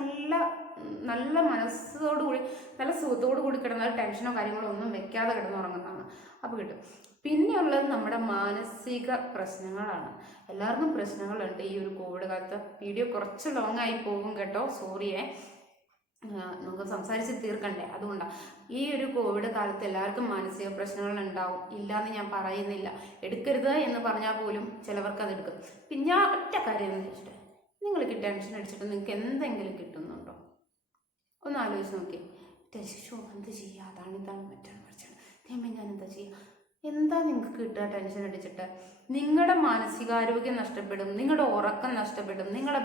നല്ല മനസ്സോടു കൂടി നല്ല സുഖത്തോടു കൂടി കിടന്നാൽ ടെൻഷനോ കാര്യങ്ങളോ ഒന്നും വെക്കാതെ കിടന്നുറങ്ങുന്നതാണ്. അപ്പോൾ കിട്ടും. പിന്നെയുള്ളത് നമ്മുടെ മാനസിക പ്രശ്നങ്ങളാണ്. എല്ലാവർക്കും പ്രശ്നങ്ങളുണ്ട് ഈ ഒരു കോവിഡ് കാലത്ത്. വീഡിയോ കുറച്ച് ലോങ് ആയി പോകും കേട്ടോ, സോറിയേ. നമുക്ക് സംസാരിച്ച് തീർക്കണ്ടേ. അതുകൊണ്ടാണ് ഈ ഒരു കോവിഡ് കാലത്ത് എല്ലാവർക്കും മാനസിക പ്രശ്നങ്ങൾ ഉണ്ടാവും, ഇല്ലയെന്ന് ഞാൻ പറയുന്നില്ല. എടുക്കരുത് എന്ന് പറഞ്ഞാൽ പോലും ചിലവർക്ക് അത് എടുക്കും. പിന്നെ ഞാൻ ഒറ്റ കാര്യം എന്ന് വെച്ചിട്ട്, നിങ്ങൾക്ക് ടെൻഷൻ അടിച്ചിട്ട് നിങ്ങൾക്ക് എന്തെങ്കിലും കിട്ടുന്നുണ്ടോ? ഒന്ന് ആലോചിച്ച് നോക്കി. ടെൻഷൻ എന്ത് ചെയ്യുക, ഇതാണ് മറ്റാണ് മറിച്ചാണ് ദൈവമേ ഞാൻ എന്താ ചെയ്യുക, എന്താ നിങ്ങൾക്ക് കിട്ടുക ടെൻഷൻ അടിച്ചിട്ട്? നിങ്ങളുടെ മാനസികാരോഗ്യം നഷ്ടപ്പെടും, നിങ്ങളുടെ ഉറക്കം നഷ്ടപ്പെടും, നിങ്ങളുടെ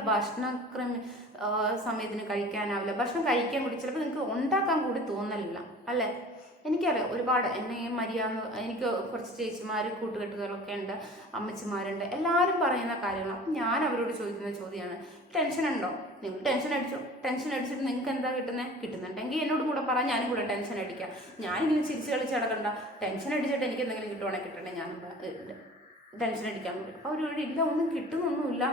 സമയത്തിന് കഴിക്കാനാവില്ല, ഭക്ഷണം കഴിക്കാൻ കൂടി ചിലപ്പോൾ നിങ്ങൾക്ക് ഉണ്ടാക്കാൻ കൂടി തോന്നലില്ല അല്ലേ? എനിക്കറിയാം ഒരുപാട് എന്നെ എനിക്ക് കുറച്ച് ചേച്ചിമാർ കൂട്ടുകെട്ടുകളൊക്കെ ഉണ്ട്, അമ്മച്ചിമാരുണ്ട്, എല്ലാവരും പറയുന്ന കാര്യങ്ങൾ. അപ്പം ഞാൻ അവരോട് ചോദിക്കുന്ന ചോദ്യമാണ്, ടെൻഷൻ ഉണ്ടോ? നിങ്ങൾ ടെൻഷൻ അടിച്ചിട്ട് നിങ്ങൾക്ക് എന്താ കിട്ടുന്നുണ്ടെങ്കിൽ എന്നോടും കൂടെ പറ, ഞാനും കൂടെ ടെൻഷൻ അടിക്കാം. ഞാനിങ്ങനെ ചിരിച്ച് കളിച്ച് നടക്കണ്ട. ടെൻഷൻ അടിച്ചിട്ട് എനിക്ക് എന്തെങ്കിലും കിട്ടുവാണെങ്കിൽ കിട്ടണ്ടേ, ഞാനും ടെൻഷൻ അടിക്കാൻ പറ്റും. അപ്പോൾ അവരോട് ഇല്ല, ഒന്നും കിട്ടുന്നൊന്നുമില്ല,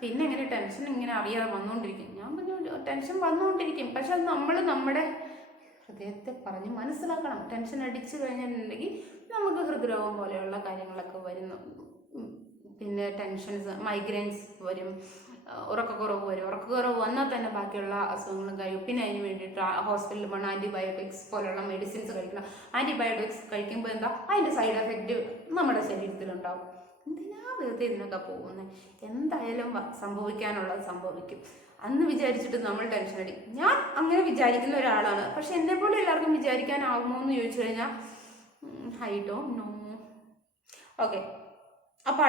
പിന്നെ എങ്ങനെ ടെൻഷൻ ഇങ്ങനെ അറിയാതെ വന്നുകൊണ്ടിരിക്കും. ഞാൻ പറഞ്ഞു ടെൻഷൻ വന്നുകൊണ്ടിരിക്കും, പക്ഷെ അത് നമ്മൾ നമ്മുടെ ഹൃദയത്തെ പറഞ്ഞ് മനസ്സിലാക്കണം. ടെൻഷൻ അടിച്ചു കഴിഞ്ഞിട്ടുണ്ടെങ്കിൽ നമുക്ക് ഹൃദ്രോഗം പോലെയുള്ള കാര്യങ്ങളൊക്കെ വരുന്നു. പിന്നെ ടെൻഷൻസ്, മൈഗ്രെയിൻസ് വരും, ഉറക്കക്കുറവ് വരും. ഉറക്കക്കുറവ് വന്നാൽ തന്നെ ബാക്കിയുള്ള അസുഖങ്ങളും കഴിയും. പിന്നെ അതിന് വേണ്ടിയിട്ട് ഹോസ്പിറ്റലിൽ പോകണം, ആൻറ്റിബയോട്ടിക്സ് പോലുള്ള മെഡിസിൻസ് കഴിക്കണം. ആൻറ്റിബയോട്ടിക്സ് കഴിക്കുമ്പോൾ എന്താ അതിൻ്റെ സൈഡ് എഫക്റ്റ് നമ്മുടെ ശരീരത്തിലുണ്ടാവും. എന്തിനാ വെറുതെ ഇതിനൊക്കെ പോകുന്നത്? എന്തായാലും സംഭവിക്കാനുള്ളത് സംഭവിക്കും. അന്ന് വിചാരിച്ചിട്ട് നമ്മൾ ടെൻഷൻ അടിക്കും. ഞാൻ അങ്ങനെ വിചാരിക്കുന്ന ഒരാളാണ്. പക്ഷെ എന്നെപ്പോലെ എല്ലാവർക്കും വിചാരിക്കാനാവുമോ എന്ന് ചോദിച്ചു കഴിഞ്ഞാൽ ഐ ഡോണ്ട് നോ. ഓക്കെ, അപ്പോൾ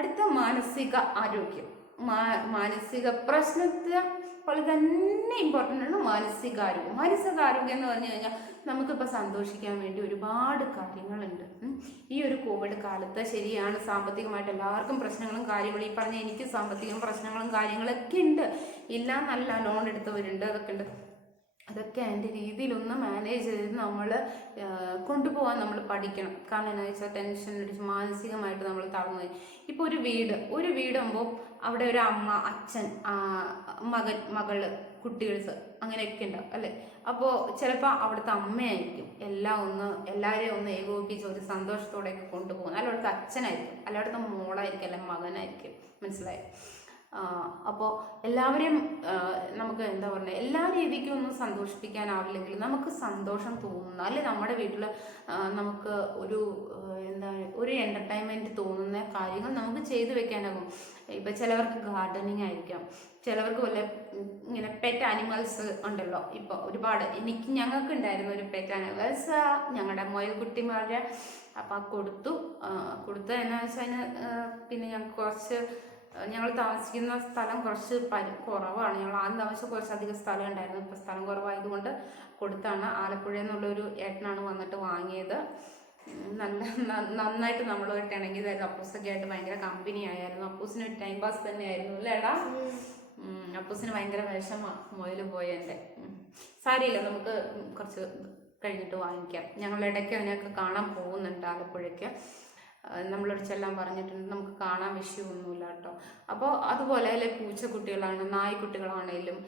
അടുത്ത മാനസിക ആരോഗ്യം. മാനസിക പ്രശ്നത്തെ പോലെ തന്നെ ഇമ്പോർട്ടൻ്റ് ആണ് മാനസികാരോഗ്യം. മാനസികാരോഗ്യം എന്ന് പറഞ്ഞു കഴിഞ്ഞാൽ നമുക്കിപ്പോൾ സന്തോഷിക്കാൻ വേണ്ടി ഒരുപാട് കാര്യങ്ങളുണ്ട്. ഈ ഒരു കോവിഡ് കാലത്ത് ശരിയാണ്, സാമ്പത്തികമായിട്ട് എല്ലാവർക്കും പ്രശ്നങ്ങളും കാര്യങ്ങളും, ഈ പറഞ്ഞ എനിക്ക് സാമ്പത്തികം പ്രശ്നങ്ങളും കാര്യങ്ങളൊക്കെ ഉണ്ട്, ഇല്ല എന്നല്ല, ലോൺ എടുത്തവരുണ്ട്, അതൊക്കെ ഉണ്ട്. അതൊക്കെ അതിൻ്റെ രീതിയിലൊന്ന് മാനേജ് ചെയ്ത് നമ്മൾ കൊണ്ടുപോകാൻ നമ്മൾ പഠിക്കണം. കാരണം എന്താ വെച്ചാൽ ടെൻഷൻ അടിച്ച് മാനസികമായിട്ട് നമ്മൾ തളർന്നു പോയി. ഇപ്പോൾ ഒരു വീടാകുമ്പോൾ അവിടെ ഒരു അമ്മ, അച്ഛൻ, മകള്, കുട്ടികൾസ് അങ്ങനെയൊക്കെ ഉണ്ടാവും അല്ലേ? അപ്പോൾ ചിലപ്പോൾ അവിടുത്തെ അമ്മയായിരിക്കും എല്ലാവരെയും ഒന്ന് ഏകോപിപ്പിച്ച് ഒരു സന്തോഷത്തോടെയൊക്കെ കൊണ്ടുപോകുന്നത്. അല്ലവിടുത്തെ അച്ഛനായിരിക്കും, അല്ലവിടുത്തെ മോളായിരിക്കും, അല്ലെ മകനായിരിക്കും. മനസ്സിലായി? അപ്പോൾ എല്ലാവരെയും നമുക്ക് എന്താ പറയുക, എല്ലാ രീതിക്കും ഒന്നും സന്തോഷിപ്പിക്കാനാവില്ലെങ്കിൽ നമുക്ക് സന്തോഷം തോന്നുന്ന, അല്ലെ നമ്മുടെ വീട്ടിൽ നമുക്ക് ഒരു എൻ്റർടൈൻമെൻറ്റ് തോന്നുന്ന കാര്യങ്ങൾ നമുക്ക് ചെയ്തു വെക്കാനാകും. ഇപ്പം ചിലവർക്ക് ഗാർഡനിങ് ആയിരിക്കാം, ചിലവർക്ക് വല്ല ഇങ്ങനെ പെറ്റ് ആനിമൽസ് ഉണ്ടല്ലോ. ഇപ്പോൾ ഒരുപാട് ഞങ്ങൾക്ക് ഉണ്ടായിരുന്നു ഒരു പെറ്റ് ആനിമൽസ്, ഞങ്ങളുടെ മുയൽക്കുട്ടിമാരുടെ. അപ്പം കൊടുത്തു എന്നാ വെച്ചാൽ പിന്നെ ഞങ്ങൾ താമസിക്കുന്ന സ്ഥലം കുറച്ച് കുറവാണ്. ഞങ്ങൾ ആദ്യം താമസിച്ച കുറച്ചധികം സ്ഥലം ഉണ്ടായിരുന്നു. ഇപ്പം സ്ഥലം കുറവായതുകൊണ്ട് കൊടുത്താണ്. ആലപ്പുഴയിൽ നിന്നുള്ളൊരു ഏട്ടനാണ് വന്നിട്ട് വാങ്ങിയത്. നന്നായിട്ട് നമ്മളുമായിട്ട് ഇണങ്ങിയതായിരുന്നു. അപ്പൂസൊക്കെ ആയിട്ട് ഭയങ്കര കമ്പനി ആയിരുന്നു. അപ്പൂസിന് ഒരു ടൈം പാസ് തന്നെയായിരുന്നു അല്ലേടാ? അപ്പൂസിന് ഭയങ്കര വിഷമമാണ് മുയൽ പോയതിൻ്റെ. സാരിയില്ല, നമുക്ക് കുറച്ച് കഴിഞ്ഞിട്ട് വാങ്ങിക്കാം. ഞങ്ങൾ ഇടയ്ക്ക് അതിനൊക്കെ കാണാൻ പോകുന്നുണ്ട് ആലപ്പുഴയ്ക്ക്. നമ്മളോട് ചെല്ലാൻ പറഞ്ഞിട്ടുണ്ട്, നമുക്ക് കാണാൻ വിഷയമൊന്നുമില്ല കേട്ടോ. അപ്പോൾ അതുപോലെ അല്ലെ പൂച്ചക്കുട്ടികളാണ്, നായ്ക്കുട്ടികളാണേലും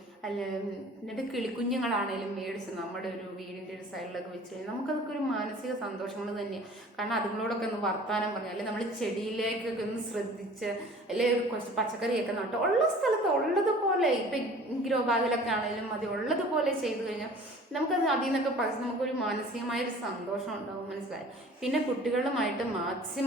എന്നിട്ട് കിളിക്കുഞ്ഞുങ്ങളാണേലും മേടിച്ച് നമ്മുടെ ഒരു വീടിൻ്റെ ഒരു സൈഡിലൊക്കെ വെച്ച് കഴിഞ്ഞാൽ നമുക്കതൊക്കെ ഒരു മാനസിക സന്തോഷങ്ങൾ തന്നെയാണ്. കാരണം അതുങ്ങളോടൊക്കെ ഒന്ന് വർത്താനം പറഞ്ഞാൽ, അല്ലെങ്കിൽ നമ്മൾ ചെടിയിലേക്കൊക്കെ ഒന്ന് ശ്രദ്ധിച്ച്, അല്ലെങ്കിൽ കുറച്ച് പച്ചക്കറിയൊക്കെ നട്ട് ഉള്ള സ്ഥലത്ത് ഉള്ളതുപോലെ, ഇപ്പം ഗ്രോ ബാഗിലൊക്കെ ആണെങ്കിലും അത് ഉള്ളതുപോലെ ചെയ്തു കഴിഞ്ഞാൽ നമുക്കത് അതിൽ നിന്നൊക്കെ പഠിച്ച് നമുക്കൊരു മാനസികമായൊരു സന്തോഷം ഉണ്ടാവും. മനസ്സിലായി? പിന്നെ കുട്ടികളുമായിട്ട് മാക്സിമം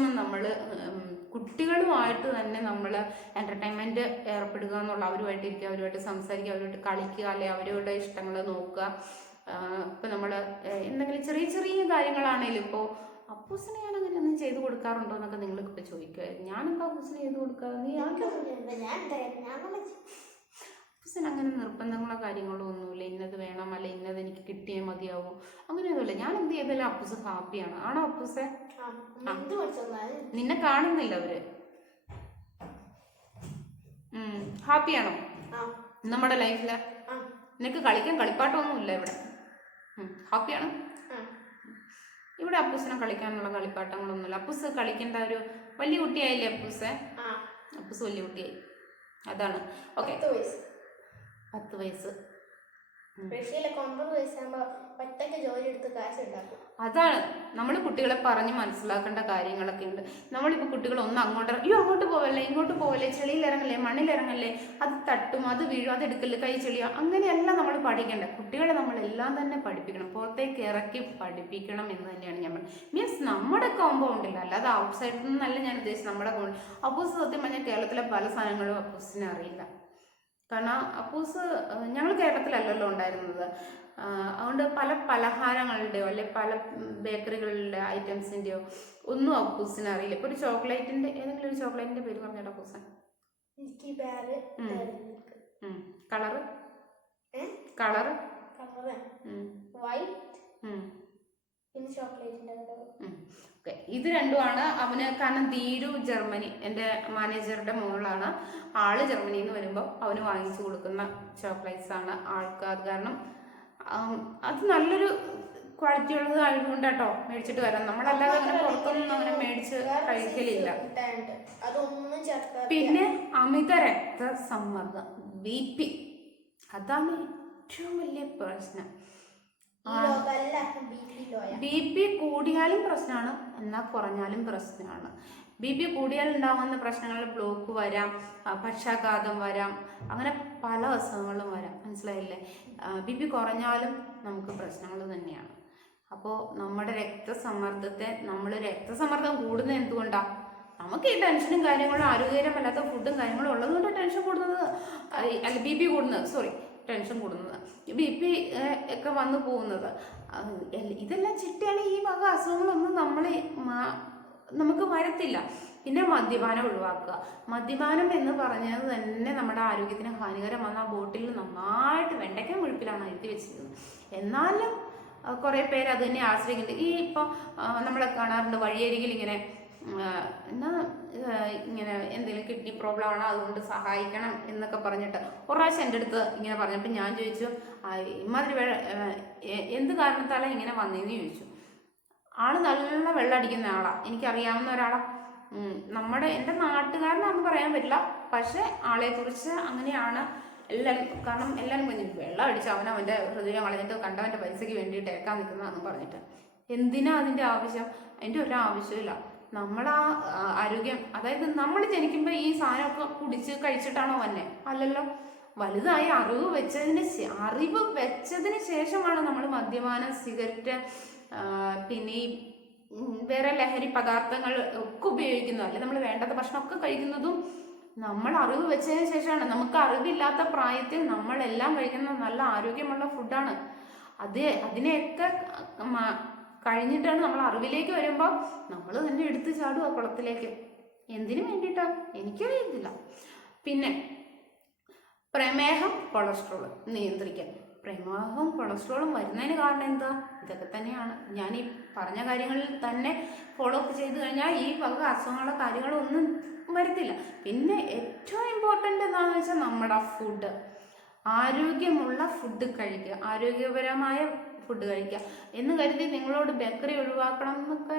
കുട്ടികളുമായിട്ട് തന്നെ നമ്മൾ എൻ്റർടൈൻമെൻറ്റ് ഏർപ്പെടുക എന്നുള്ള, അവരുമായിട്ട് ഇരിക്കുക, അവരുമായിട്ട് സംസാരിക്കുക, അവരുമായിട്ട് കളിക്കുക, അല്ലെങ്കിൽ അവരുടെ ഇഷ്ടങ്ങൾ നോക്കുക. ഇപ്പം നമ്മൾ എന്തെങ്കിലും ചെറിയ ചെറിയ കാര്യങ്ങളാണേലും, ഇപ്പോൾ അപ്പൂസിനെ ഞാൻ അങ്ങനെ ഒന്നും ചെയ്ത് കൊടുക്കാറുണ്ടോ എന്നൊക്കെ നിങ്ങൾക്കിപ്പോൾ ചോദിക്കുമായിരുന്നു. ഞാനെന്താ അപ്പൂസിനെ ചെയ്ത് കൊടുക്കാറ്? അപ്പൂസിന് അങ്ങനെ നിർബന്ധങ്ങളോ കാര്യങ്ങളോ ഒന്നുമില്ല, ഇന്നത് വേണം അല്ല ഇന്നത് എനിക്ക് കിട്ടിയേ മതിയാവും, അങ്ങനെയൊന്നുമില്ല. ഞാൻ എന്ത് ചെയ്താലും അപ്പൂസ് ഹാപ്പിയാണ്. ആണോ അപ്പൂസെ? നിന്നെ കാണുന്നില്ല അവര്. ഹാപ്പിയാണോ നമ്മുടെ ലൈഫില്? നിനക്ക് കളിക്കാൻ കളിപ്പാട്ടമൊന്നുമില്ല ഇവിടെ? ഹാപ്പിയാണ്? ഇവിടെ അപ്പൂസിനെ കളിക്കാനുള്ള കളിപ്പാട്ടങ്ങളൊന്നുമില്ല. അപ്പൂസ് കളിക്കേണ്ട ഒരു വലിയ കുട്ടിയായില്ലേ അപ്പൂസ് വലിയ കുട്ടിയായി, അതാണ്. ഓക്കെ, 10 വയസ്സ്. റഷ്യയിലൊക്കെ 9 വയസ്സാകുമ്പോൾ ഒറ്റയ്ക്ക് ജോലി എടുത്ത് കാശ് ഉണ്ടാക്കും. അതാണ് നമ്മൾ കുട്ടികളെ പറഞ്ഞ് മനസ്സിലാക്കേണ്ട കാര്യങ്ങളൊക്കെ ഉണ്ട്. നമ്മളിപ്പോൾ കുട്ടികൾ ഒന്ന് അങ്ങോട്ട് പോവല്ലേ, ഇങ്ങോട്ട് പോവല്ലേ, ചെളിയിൽ ഇറങ്ങല്ലേ, മണ്ണിൽ ഇറങ്ങല്ലേ, അത് തട്ടും, അത് വീഴും, അത് എടുക്കല്ലേ, കൈ ചെളിയോ, അങ്ങനെയല്ല നമ്മൾ പഠിക്കേണ്ട. കുട്ടികളെ നമ്മളെല്ലാം തന്നെ പഠിപ്പിക്കണം, പുറത്തേക്ക് ഇറക്കി പഠിപ്പിക്കണം എന്ന് തന്നെയാണ് ഞാൻ മീൻസ് നമ്മുടെ കോമ്പൗണ്ടിൽ, അല്ലാതെ ഔട്ട് സൈഡിൽ നിന്നല്ല ഞാൻ ഉദ്ദേശിച്ചത്, നമ്മുടെ കോമ്പൗണ്ട്. അപ്പൂസ് സത്യം പറഞ്ഞാൽ കേരളത്തിലെ പല സാധനങ്ങളും അപ്പൂസിനെ അറിയില്ല. കാരണം അപ്പൂസ് ഞങ്ങൾ കേരളത്തിലല്ലല്ലോ ഉണ്ടായിരുന്നത്. അതുകൊണ്ട് പല പലഹാരങ്ങളുടെയോ അല്ലെ പല ബേക്കറികളുടെ ഐറ്റംസിൻ്റെയോ ഒന്നും അപ്പൂസിന് അറിയില്ല. ഇപ്പോൾ ഒരു ചോക്ലേറ്റിൻ്റെ ഏതെങ്കിലും ഒരു ചോക്ലേറ്റിൻ്റെ പേര് പറഞ്ഞോട്ടോ അപ്പൂസൻ. കളറ് കളറ് ഓക്കെ, ഇത് രണ്ടുമാണ് അവന്. കാരണം ധീരു ജർമ്മനി, എൻ്റെ മാനേജറുടെ മോളാണ്, ആള് ജർമ്മനിയിൽ നിന്ന് വരുമ്പോൾ അവന് വാങ്ങിച്ചു കൊടുക്കുന്ന ചോക്ലേറ്റ്സ് ആണ് ആൾക്ക്. അത് കാരണം അത് നല്ലൊരു ക്വാളിറ്റി ഉള്ളത് ആയതുകൊണ്ട് കേട്ടോ മേടിച്ചിട്ട് വരാം. നമ്മളല്ലാതെ അങ്ങനെ പുറത്തൊന്നും അങ്ങനെ മേടിച്ച് കഴിക്കലില്ല. പിന്നെ അമിത രക്തസമ്മർദ്ദം, BP, അതാണ് ഏറ്റവും വലിയ പ്രശ്നം. BP കൂടിയാലും പ്രശ്നമാണ്, എന്നാൽ കുറഞ്ഞാലും പ്രശ്നമാണ്. BP കൂടിയാൽ ഉണ്ടാകുന്ന പ്രശ്നങ്ങൾ ബ്ലോക്ക് വരാം, പക്ഷാഘാതം വരാം, അങ്ങനെ പല അസുഖങ്ങളും വരാം. മനസ്സിലായില്ലേ? BP കുറഞ്ഞാലും നമുക്ക് പ്രശ്നങ്ങൾ തന്നെയാണ്. അപ്പോൾ നമ്മുടെ രക്തസമ്മർദ്ദം കൂടുന്നത് എന്തുകൊണ്ടാണ്? നമുക്ക് ഈ ടെൻഷനും കാര്യങ്ങളും ആരോഗ്യകരമല്ലാത്ത ഫുഡും കാര്യങ്ങളും ഉള്ളതുകൊണ്ട് ടെൻഷൻ കൂടുന്നത്, അല്ല BP കൂടുന്നത്, ടെൻഷൻ കൂടുന്നത്, BP ഒക്കെ വന്നു പോകുന്നത്. ഇതെല്ലാം ചിട്ടയാണ്. ഈ വക അസുഖങ്ങളൊന്നും നമുക്ക് വരത്തില്ല. പിന്നെ മദ്യപാനം ഒഴിവാക്കുക. മദ്യപാനം എന്ന് പറഞ്ഞത് തന്നെ നമ്മുടെ ആരോഗ്യത്തിന് ഹാനികരമാണ്. ആ ബോട്ടിൽ നന്നായിട്ട് വെണ്ടയ്ക്ക മുഴുപ്പിലാണ് എഴുതി വെച്ചിരുന്നത്. എന്നാലും കുറേ പേര് അത് തന്നെ ആശ്രയിക്കുന്നുണ്ട്. ഈ ഇപ്പോൾ നമ്മളെ കാണാറുണ്ട് വഴിയരികിൽ ഇങ്ങനെ ഇങ്ങനെ എന്തെങ്കിലും കിഡ്നി പ്രോബ്ലം ആണോ അതുകൊണ്ട് സഹായിക്കണം എന്നൊക്കെ പറഞ്ഞിട്ട് ഒരു പ്രാവശ്യം എൻ്റെ അടുത്ത് ഇങ്ങനെ പറഞ്ഞപ്പോൾ ഞാൻ ചോദിച്ചു, ഇമാതിരി എന്ത് കാരണത്താലാണ് ഇങ്ങനെ വന്നതെന്ന് ചോദിച്ചു. ആള് നല്ല വെള്ളം അടിക്കുന്ന ആളാണ്, എനിക്കറിയാവുന്ന ഒരാളാണ്. എൻ്റെ നാട്ടുകാരനാണെന്ന് പറയാൻ പറ്റില്ല, പക്ഷെ ആളെക്കുറിച്ച് അങ്ങനെയാണ് എല്ലാവരും. കാരണം എല്ലാവരും പറഞ്ഞിട്ട് വെള്ളം അടിച്ച് അവൻ്റെ ഹൃദയം കളഞ്ഞിട്ട് കണ്ടവൻ്റെ പൈസയ്ക്ക് വേണ്ടിയിട്ട് ഏക്കാൻ നിൽക്കുന്നതെന്ന് പറഞ്ഞിട്ട്. എന്തിനാ അതിൻ്റെ ആവശ്യം? അതിൻ്റെ ഒരു ആവശ്യമില്ല. നമ്മളാ ആരോഗ്യം, അതായത് നമ്മൾ ജനിക്കുമ്പോൾ ഈ സാധനമൊക്കെ കുടിച്ച് കഴിച്ചിട്ടാണോ വന്നെ? അല്ലല്ലോ. വലുതായി അറിവ് വെച്ചതിന് ശേഷമാണ് നമ്മൾ മദ്യപാനം, സിഗരറ്റ്, പിന്നെ ഈ വേറെ ലഹരി പദാർത്ഥങ്ങൾ ഒക്കെ ഉപയോഗിക്കുന്നത്. അല്ലെ നമ്മൾ വേണ്ടാത്ത ഭക്ഷണമൊക്കെ കഴിക്കുന്നതും നമ്മൾ അറിവ് വെച്ചതിന് ശേഷമാണ്. നമുക്ക് അറിവില്ലാത്ത പ്രായത്തിൽ നമ്മളെല്ലാം കഴിക്കുന്ന നല്ല ആരോഗ്യമുള്ള ഫുഡാണ്. അതിനെയൊക്കെ കഴിഞ്ഞിട്ടാണ് നമ്മൾ അറിവിലേക്ക് വരുമ്പോൾ നമ്മൾ തന്നെ എടുത്തു ചാടുക കുളത്തിലേക്ക്. എന്തിനു വേണ്ടിയിട്ടാ എനിക്കറിയത്തില്ല. പിന്നെ പ്രമേഹം, കൊളസ്ട്രോൾ നിയന്ത്രിക്കാൻ. പ്രമേഹവും കൊളസ്ട്രോളും വരുന്നതിന് കാരണം എന്താ? ഇതൊക്കെ തന്നെയാണ്. ഞാൻ ഈ പറഞ്ഞ കാര്യങ്ങളിൽ തന്നെ ഫോളോ അപ്പ് ചെയ്ത് കഴിഞ്ഞാൽ ഈ വക അസുഖങ്ങളോ കാര്യങ്ങളോ ഒന്നും വരത്തില്ല. പിന്നെ ഏറ്റവും ഇമ്പോർട്ടൻ്റ് എന്താണെന്ന് വെച്ചാൽ നമ്മുടെ ഫുഡ്, ആരോഗ്യമുള്ള ഫുഡ് കഴിക്കുക, ആരോഗ്യപരമായ ഫുഡ് കഴിക്കുക എന്ന് കരുതി നിങ്ങളോട് ബേക്കറി ഒഴിവാക്കണം എന്നൊക്കെ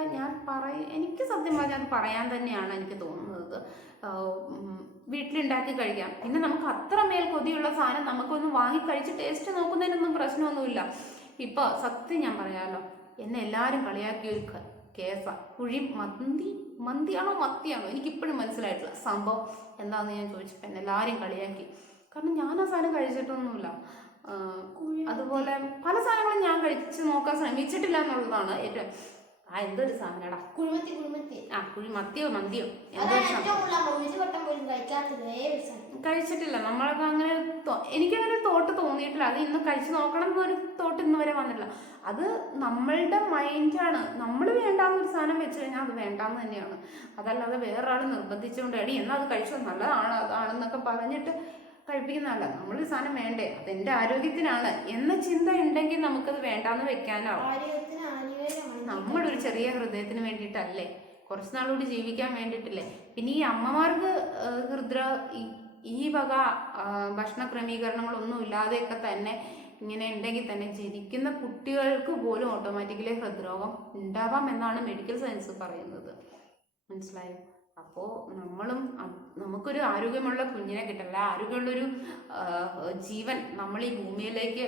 എനിക്ക് സത്യം പറഞ്ഞാൽ അത് പറയാൻ തന്നെയാണ് എനിക്ക് തോന്നുന്നത്. വീട്ടിലുണ്ടാക്കി കഴിക്കാം. പിന്നെ നമുക്ക് അത്രമേൽ കൊതിയുള്ള സാധനം നമുക്കൊന്ന് വാങ്ങി കഴിച്ച് ടേസ്റ്റ് നോക്കുന്നതിനൊന്നും പ്രശ്നമൊന്നുമില്ല. ഇപ്പോൾ സത്യം ഞാൻ പറയാമല്ലോ, എന്നെ എല്ലാവരും കളിയാക്കിയ ഒരു കേസാണ് മന്തിയാണോ മത്തിയാണോ എനിക്കിപ്പോഴും മനസ്സിലായിട്ടില്ല സംഭവം എന്താണെന്ന് ഞാൻ ചോദിച്ചപ്പോൾ എന്നെ എല്ലാവരും കളിയാക്കി. കാരണം ഞാൻ ആ സാധനം കഴിച്ചിട്ടൊന്നുമില്ല. അതുപോലെ പല സാധനങ്ങളും ഞാൻ കഴിച്ച് നോക്കാൻ ശ്രമിച്ചിട്ടില്ല എന്നുള്ളതാണ് ഏറ്റവും. എന്തൊരു സാധനടാ മന്തിയോ കഴിച്ചിട്ടില്ല. നമ്മളൊക്കെ അങ്ങനെ എനിക്കങ്ങനെ തോട്ട് തോന്നിയിട്ടില്ല. അത് ഇന്ന് കഴിച്ചു നോക്കണം എന്നൊരു തോട്ട് ഇന്ന് വരെ വന്നിട്ടില്ല. അത് നമ്മളുടെ മൈൻഡാണ്. നമ്മൾ വേണ്ടാന്നൊരു സാധനം വെച്ച് കഴിഞ്ഞാൽ അത് വേണ്ടാന്ന് തന്നെയാണ്. അതല്ലാതെ വേറൊരാൾ നിർബന്ധിച്ചുകൊണ്ട് എന്നാൽ അത് കഴിച്ചോ നല്ലതാണ് അതാണെന്നൊക്കെ പറഞ്ഞിട്ട് കഴിപ്പിക്കുന്നതല്ല. നമ്മളൊരു സാധനം വേണ്ടേ, അതെൻ്റെ ആരോഗ്യത്തിനാണ് എന്ന ചിന്ത ഉണ്ടെങ്കിൽ നമുക്കത് വേണ്ടാന്ന് വെക്കാനാവും. നമ്മുടെ ഒരു ചെറിയ ഹൃദയത്തിന് വേണ്ടിയിട്ടല്ലേ, കുറച്ച് നാളുകൂടി ജീവിക്കാൻ വേണ്ടിയിട്ടില്ലേ. പിന്നെ ഈ അമ്മമാർക്ക് ഈ വക ഭക്ഷണ ക്രമീകരണങ്ങളൊന്നും ഇല്ലാതെയൊക്കെ തന്നെ ഇങ്ങനെ ഉണ്ടെങ്കിൽ തന്നെ ജനിക്കുന്ന കുട്ടികൾക്ക് പോലും ഓട്ടോമാറ്റിക്കലി ഹൃദ്രോഗം ഉണ്ടാവാം എന്നാണ് മെഡിക്കൽ സയൻസ് പറയുന്നത്. മനസ്സിലായോ? അപ്പോൾ നമുക്കൊരു ആരോഗ്യമുള്ള കുഞ്ഞിനെ കിട്ടില്ല, ആരോഗ്യമുള്ളൊരു ജീവൻ നമ്മൾ ഈ ഭൂമിയിലേക്ക്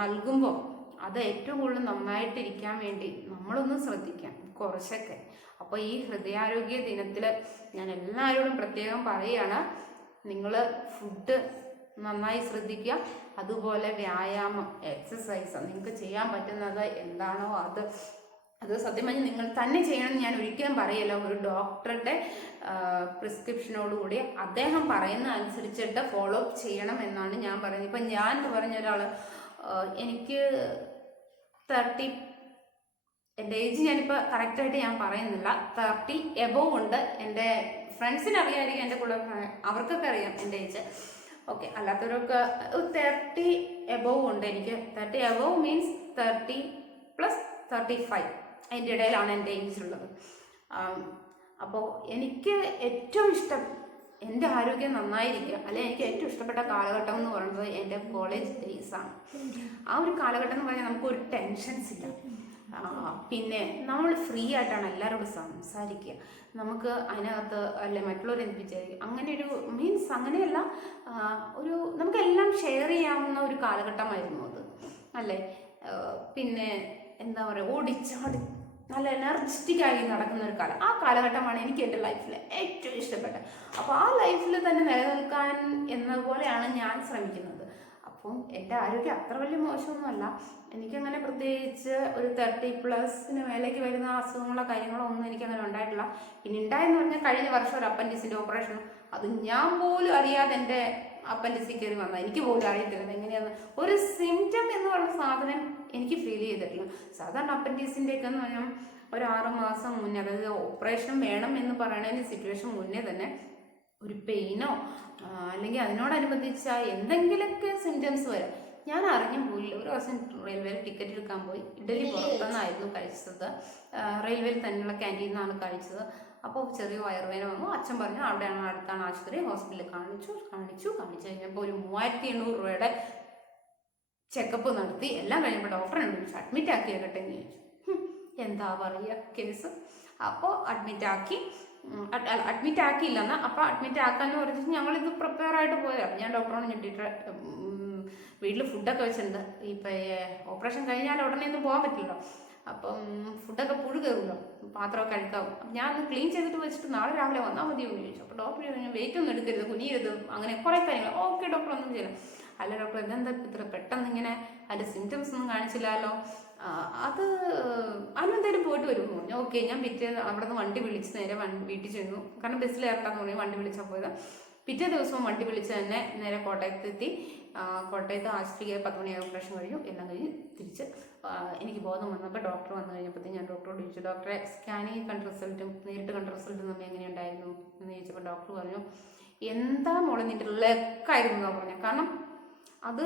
നൽകുമ്പോൾ അത് ഏറ്റവും കൂടുതൽ നന്നായിട്ടിരിക്കാൻ വേണ്ടി നമ്മളൊന്ന് ശ്രദ്ധിക്കാം കുറച്ചൊക്കെ. അപ്പോൾ ഈ ഹൃദയാരോഗ്യ ദിനത്തിൽ ഞാൻ എല്ലാവരോടും പ്രത്യേകം പറയുകയാണ്, നിങ്ങൾ ഫുഡ് നന്നായി ശ്രദ്ധിക്കുക, അതുപോലെ വ്യായാമം എക്സസൈസ് നിങ്ങൾക്ക് ചെയ്യാൻ പറ്റുന്നത് എന്താണോ അത് സത്യം പറഞ്ഞാൽ നിങ്ങൾ തന്നെ ചെയ്യണമെന്ന് ഞാൻ ഒരിക്കലും പറയല്ല. ഒരു ഡോക്ടറുടെ പ്രിസ്ക്രിപ്ഷനോടുകൂടി അദ്ദേഹം പറയുന്ന അനുസരിച്ചിട്ട് ഫോളോ അപ്പ് ചെയ്യണം എന്നാണ് ഞാൻ പറയുന്നത്. ഇപ്പം ഞാൻ എന്ന് പറഞ്ഞ ഒരാൾ, എനിക്ക് 30, എൻ്റെ ഏജ് ഞാനിപ്പോൾ കറക്റ്റായിട്ട് ഞാൻ പറയുന്നില്ല, 30 എബോവ് ഉണ്ട്. എൻ്റെ ഫ്രണ്ട്സിന് അറിയാമായിരിക്കും, എൻ്റെ കൂടെ അവർക്കൊക്കെ അറിയാം എൻ്റെ ഏജ്. ഓക്കെ, അല്ലാത്തവരൊക്കെ 30 എബോവ് ഉണ്ട് എനിക്ക്. 30 എബോവ് മീൻസ് 30 + 35, അതിൻ്റെ ഇടയിലാണ് എൻ്റെ ഏജ് ഉള്ളത്. അപ്പോൾ എനിക്ക് ഏറ്റവും ഇഷ്ടം എൻ്റെ ആരോഗ്യം നന്നായിരിക്കുക, അല്ലെങ്കിൽ എനിക്ക് ഏറ്റവും ഇഷ്ടപ്പെട്ട കാലഘട്ടം എന്ന് പറയുന്നത് എൻ്റെ കോളേജ് ഡേയ്സാണ്. ആ ഒരു കാലഘട്ടം എന്ന് പറഞ്ഞാൽ നമുക്കൊരു ടെൻഷൻസ് ഇല്ല. പിന്നെ നമ്മൾ ഫ്രീ ആയിട്ടാണ് എല്ലാവരോടും സംസാരിക്കുക. നമുക്ക് അതിനകത്ത് അല്ലെ മറ്റുള്ളവർ എന്ത് വിചാരിക്കും, അങ്ങനെ ഒരു മീൻസ് അങ്ങനെയല്ല, ഒരു നമുക്കെല്ലാം ഷെയർ ചെയ്യാവുന്ന ഒരു കാലഘട്ടമായിരുന്നു അത് അല്ലേ. പിന്നെ എന്താ പറയുക, ഓടിച്ചാടി നല്ല എനർജറ്റിക് ആയി നടക്കുന്ന ഒരു കാലം. ആ കാലഘട്ടമാണ് എനിക്ക് എൻ്റെ ലൈഫിൽ ഏറ്റവും ഇഷ്ടപ്പെട്ടത്. അപ്പോൾ ആ ലൈഫിൽ തന്നെ നിലനിൽക്കാൻ എന്നതുപോലെയാണ് ഞാൻ ശ്രമിക്കുന്നത്. അപ്പം എൻ്റെ ആരോഗ്യം അത്ര വലിയ മോശമൊന്നുമല്ല. എനിക്കങ്ങനെ പ്രത്യേകിച്ച് ഒരു 30+ മേലേക്ക് വരുന്ന അസുഖങ്ങളോ കാര്യങ്ങളോ ഒന്നും എനിക്കങ്ങനെ ഉണ്ടായിട്ടില്ല. പിന്നെ ഉണ്ടായെന്ന് പറഞ്ഞാൽ കഴിഞ്ഞ വർഷം ഒരു അപ്പൻഡിക്സിൻ്റെ ഓപ്പറേഷൻ, അത് ഞാൻ പോലും അറിയാതെ എൻ്റെ അപ്പൻഡിക്സിൽ കയറി വന്നാൽ എനിക്ക് പോലും അറിയത്തില്ല എങ്ങനെയാന്ന്. ഒരു സിംറ്റം എന്ന് പറയുന്ന സാധനം എനിക്ക് ഫീൽ ചെയ്തിട്ടില്ല. സാധാരണ അപ്പൻഡിക്സിൻ്റെ ഒക്കെ എന്ന് പറഞ്ഞാൽ ഒരു 6 മാസം മുന്നേ, അതായത് ഓപ്പറേഷൻ വേണം എന്ന് പറയുന്നതിന് സിറ്റുവേഷൻ മുന്നേ തന്നെ ഒരു പെയിനോ അല്ലെങ്കിൽ അതിനോടനുബന്ധിച്ച എന്തെങ്കിലുമൊക്കെ സിംറ്റംസ് വരും. ഞാൻ അറിഞ്ഞു പോയില്ല. ഒരു ദിവസം റെയിൽവേയിൽ ടിക്കറ്റ് എടുക്കാൻ പോയി. ഇഡലി പുറത്തുനിന്നായിരുന്നു കഴിച്ചത്, റെയിൽവേയിൽ തന്നെയുള്ള ക്യാൻറ്റീനിൽ നിന്നാണ് കഴിച്ചത്. അപ്പോൾ ചെറിയ വയറുവേദന വന്നു. അച്ഛൻ പറഞ്ഞു അവിടെയാണ്, അടുത്താണ് ആശുപത്രി. ഹോസ്പിറ്റലിൽ കാണിച്ചു കഴിഞ്ഞപ്പോൾ ഒരു 3800 രൂപയുടെ ചെക്കപ്പ് നടത്തി. എല്ലാം കഴിഞ്ഞപ്പോൾ ഡോക്ടറെ വിളിച്ചു, അഡ്മിറ്റ് ആക്കിയാകട്ടെ എന്ന് ചോദിച്ചു. എന്താ പറയുക കേസ്. അപ്പോൾ അഡ്മിറ്റ് ആക്കിയില്ല എന്നാൽ, അപ്പോൾ അഡ്മിറ്റ് ആക്കാമെന്ന് പറഞ്ഞിട്ട് ഞങ്ങളിത് പ്രിപ്പയർ ആയിട്ട് പോയതാണ്. ഞാൻ ഡോക്ടറോട് ഞെട്ടിയിട്ട് വീട്ടിൽ ഫുഡൊക്കെ വെച്ചിട്ടുണ്ട്. ഇപ്പം ഓപ്പറേഷൻ കഴിഞ്ഞാൽ ഉടനെ ഒന്നും പോകാൻ പറ്റില്ലല്ലോ. അപ്പം ഫുഡൊക്കെ പുഴു കയറുമല്ലോ, പാത്രമൊക്കെ കഴുക്കാവും. ഞാൻ ഒന്ന് ക്ലീൻ ചെയ്തിട്ട് വെച്ചിട്ട് നാളെ രാവിലെ വന്നാൽ മതിയോ എന്ന് ചോദിച്ചു. അപ്പോൾ ഡോക്ടർ പറഞ്ഞു വെയിറ്റ് ഒന്നും എടുക്കരുത്, കുനിയരുത്, അങ്ങനെ കുറേ കാര്യങ്ങൾ. ഓക്കെ ഡോക്ടർ, ഒന്നും ചെയ്യണം. അല്ല ഡോക്ടർ, ഇതെന്താ ഇത്ര പെട്ടെന്ന് ഇങ്ങനെ, അതിൻ്റെ സിംറ്റംസ് ഒന്നും കാണിച്ചില്ലല്ലോ, അത് അതിനെന്തായാലും പോയിട്ട് വരുമെന്ന് പറഞ്ഞു. ഓക്കെ, ഞാൻ അവിടെ നിന്ന് വണ്ടി വിളിച്ച് നേരെ വീട്ടിൽ ചെന്നു. കാരണം ബസ്സിൽ ഇറക്കാന്ന് പറഞ്ഞു, വണ്ടി വിളിച്ചാൽ പോയത്. പിറ്റേ ദിവസവും വണ്ടി വിളിച്ച് തന്നെ നേരെ കോട്ടയത്തെത്തി. കോട്ടയത്ത് ആശുപത്രിക്ക് 10 മണിയാകും ഓപ്പറേഷൻ കഴിഞ്ഞു. എല്ലാം കഴിഞ്ഞ് തിരിച്ച് എനിക്ക് ബോധം വന്നപ്പോൾ ഡോക്ടർ വന്നു കഴിഞ്ഞപ്പോഴത്തേക്കും ഞാൻ ഡോക്ടറോട് ചോദിച്ചു, ഡോക്ടറെ സ്കാനിങ് കണ്ട റിസൾട്ടും നേരിട്ട് കണ്ട റിസൾട്ടും നമ്മൾ എങ്ങനെയുണ്ടായിരുന്നു എന്ന് ചോദിച്ചപ്പോൾ ഡോക്ടർ പറഞ്ഞു, എന്താ മോളെ നിൻ്റെ ലെക്കായിരുന്നു എന്നാണ് പറഞ്ഞത്. കാരണം അത്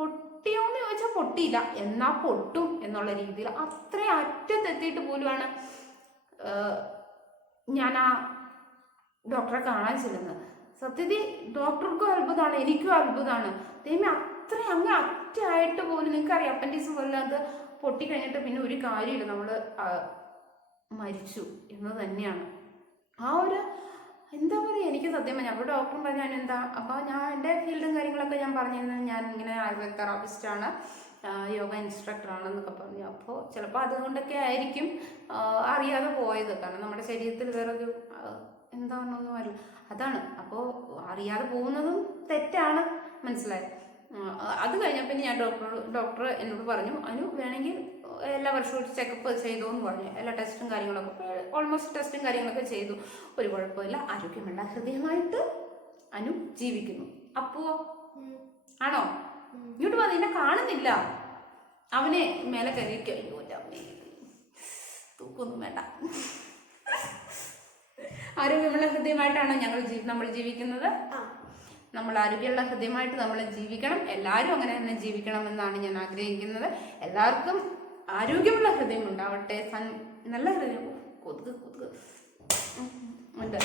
പൊട്ടിയോന്ന് ചോദിച്ചാൽ പൊട്ടിയില്ല, എന്നാൽ പൊട്ടും എന്നുള്ള രീതിയിൽ അത്രയും അറ്റത്തെത്തിയിട്ട് പോലുമാണ് ഞാൻ ആ ഡോക്ടറെ കാണാൻ ചെല്ലുന്നത്. സത്യത്തിൽ ഡോക്ടർക്കും അത്ഭുതമാണ്, എനിക്കും അത്ഭുതമാണ്. ദൈവമേ, അത്രയും അങ്ങ് അറ്റായിട്ട് പോലും, നിങ്ങൾക്കറിയാം അപ്പൻഡിക്സ് പോലെ അത് പൊട്ടിക്കഴിഞ്ഞിട്ട് പിന്നെ ഒരു കാര്യമില്ല, നമ്മൾ മരിച്ചു എന്ന് തന്നെയാണ്. ആ ഒരു എന്താ പറയുക, എനിക്ക് സത്യം പറഞ്ഞാൽ അപ്പോൾ ഡോക്ടറും പറഞ്ഞു എന്താ. അപ്പോൾ ഞാൻ എൻ്റെ ഫീൽഡും കാര്യങ്ങളൊക്കെ ഞാൻ പറഞ്ഞിരുന്നത് ഞാൻ ഇങ്ങനെ ആയുർവേദ തെറാപ്പിസ്റ്റാണ്, യോഗ ഇൻസ്ട്രക്ടറാണെന്നൊക്കെ പറഞ്ഞു. അപ്പോൾ ചിലപ്പോൾ അതുകൊണ്ടൊക്കെ ആയിരിക്കും അറിയാതെ പോയത്. കാരണം നമ്മുടെ ശരീരത്തിൽ വേറൊരു എന്താണെന്നൊന്നും അല്ല, അതാണ്. അപ്പോൾ അറിയാതെ പോകുന്നതും തെറ്റാണ്, മനസ്സിലായി. അത് കഴിഞ്ഞപ്പോൾ ഞാൻ ഡോക്ടർ എന്നോട് പറഞ്ഞു, അനു വേണമെങ്കിൽ എല്ലാ വർഷവും ചെക്കപ്പ് ചെയ്തു എന്ന് പറഞ്ഞു. എല്ലാ ടെസ്റ്റും കാര്യങ്ങളൊക്കെ ഓൾമോസ്റ്റ് ടെസ്റ്റും കാര്യങ്ങളൊക്കെ ചെയ്തു. ഒരു കുഴപ്പമില്ല, ആരോഗ്യമുള്ള ഹൃദയമായിട്ട് അനു ജീവിക്കുന്നു. അപ്പോ ആണോ? ഇങ്ങോട്ട് വന്ന് എന്നെ കാണുന്നില്ല. അവനെ മേലെ കയറിയിരിക്കും. അയ്യോ അവനെ തൂക്കൊന്നും വേണ്ട. ആരോഗ്യമുള്ള ഹൃദയമായിട്ടാണ് നമ്മൾ ജീവിക്കുന്നത്. നമ്മൾ ആരോഗ്യമുള്ള ഹൃദയമായിട്ട് നമ്മൾ ജീവിക്കണം. എല്ലാവരും അങ്ങനെ തന്നെ ജീവിക്കണം എന്നാണ് ഞാൻ ആഗ്രഹിക്കുന്നത്. എല്ലാവർക്കും ആരോഗ്യമുള്ള ഹൃദയം ഉണ്ടാവട്ടെ, നല്ല ഹൃദയം. കൊതുക് ഉണ്ട്.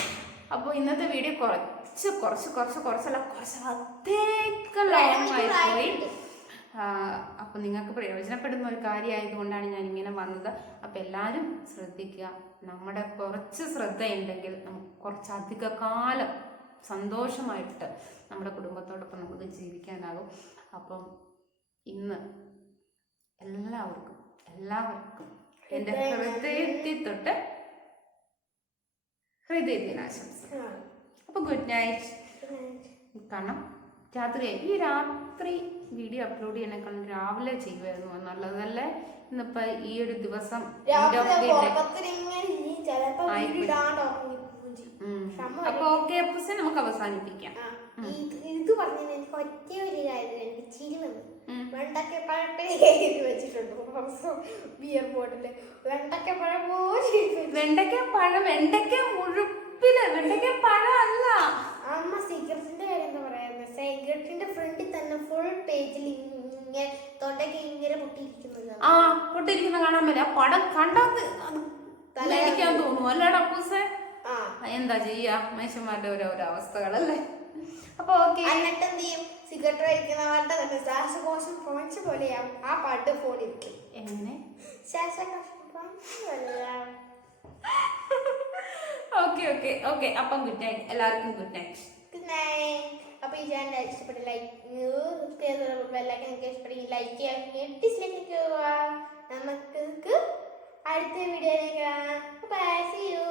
അപ്പോൾ ഇന്നത്തെ വീഡിയോ കുറച്ചല്ല ലോങ്ങായി പോയി. അപ്പോൾ നിങ്ങൾക്ക് പ്രയോജനപ്പെടുന്ന ഒരു കാര്യമായതുകൊണ്ടാണ് ഞാൻ ഇങ്ങനെ വന്നത്. അപ്പോൾ എല്ലാവരും ശ്രദ്ധിക്കുക. നമ്മുടെ കുറച്ച് ശ്രദ്ധയുണ്ടെങ്കിൽ നമുക്ക് കുറച്ചധിക കാലം സന്തോഷമായിട്ട് നമ്മുടെ കുടുംബത്തോടൊപ്പം നമുക്ക് ജീവിക്കാനാകും. അപ്പം ഇന്ന് എല്ലാവർക്കും എൻ്റെ ഹൃദയത്തിൽ തൊട്ട് ഹൃദയദിനാശംസ. അപ്പോൾ ഗുഡ് നൈറ്റ്. കാരണം രാത്രിയായി. ഈ രാത്രി വീഡിയോ അപ്ലോഡ് ചെയ്യണേക്കാളും രാവിലെ ചെയ്യുമായിരുന്നു നല്ലതല്ലേ. ഇന്നിപ്പോ ഈ ഒരു ദിവസം അപ്പൊ ഓക്കെ അപ്പൂസെ നമുക്ക് അവസാനിപ്പിക്കാം. ഇത് പറഞ്ഞ എനിക്ക് ഒറ്റ ഒരു കാര്യം എനിക്ക് ചിരി വന്നു. വെണ്ടക്കപ്പഴം വെച്ചിട്ടുണ്ട് ബിയർ ബോട്ടില്. വെണ്ടക്കപ്പഴം പോലെ വെണ്ടക്ക മുഴുപ്പില് വെണ്ടക്കപ്പഴം അല്ല. അമ്മ സിഗരറ്റിന്റെ കാര്യം എന്താ പറയുന്നത്? സിഗരറ്റിന്റെ ഫ്രണ്ടിൽ തന്നെ ഫുൾ പേജിൽ ഇങ്ങനെ തൊട്ടൊക്കെ ഇങ്ങനെ പൊട്ടിയിരിക്കുന്നത്. ആ പൊട്ടിയിരിക്കുന്ന കാണാൻ പറ്റില്ല. ആ പടം കണ്ടാൽ തലയിരിക്കാൻ തോന്നുന്നു അല്ലേടാ അപ്പൂസെ. എന്താ ചെയ്യാ, മനുഷ്യന്മാരുടെ ഓരോ അവസ്ഥകളല്ലേ. അപ്പൊ ഓക്കെ. എന്നിട്ട് എന്ത് ചെയ്യും? സിഗരറ്റ് കഴിക്കുന്നവരുടെ തന്നെ ശ്വാസകോശം പോയിച്ച പോലെയാവും ആ പാട്ട് ഫോണിൽ. എങ്ങനെ? ശ്വാസകോശം ഓക്കെ. അപ്പം ഗുഡ് നൈറ്റ് എല്ലാവർക്കും. Good night. അപ്പൊ ഈ ചാനൽ ഇഷ്ടപ്പെട്ട ലൈക്ക് ബെല്ലൈക്കൻ ഇഷ്ടപ്പെട്ടെങ്കിൽ ലൈക്ക് ചെയ്യാൻ ഡിസ്ലൈക്ക് നമുക്ക് അടുത്ത വീഡിയോയിലേക്ക് കാണാം. Bye, see U.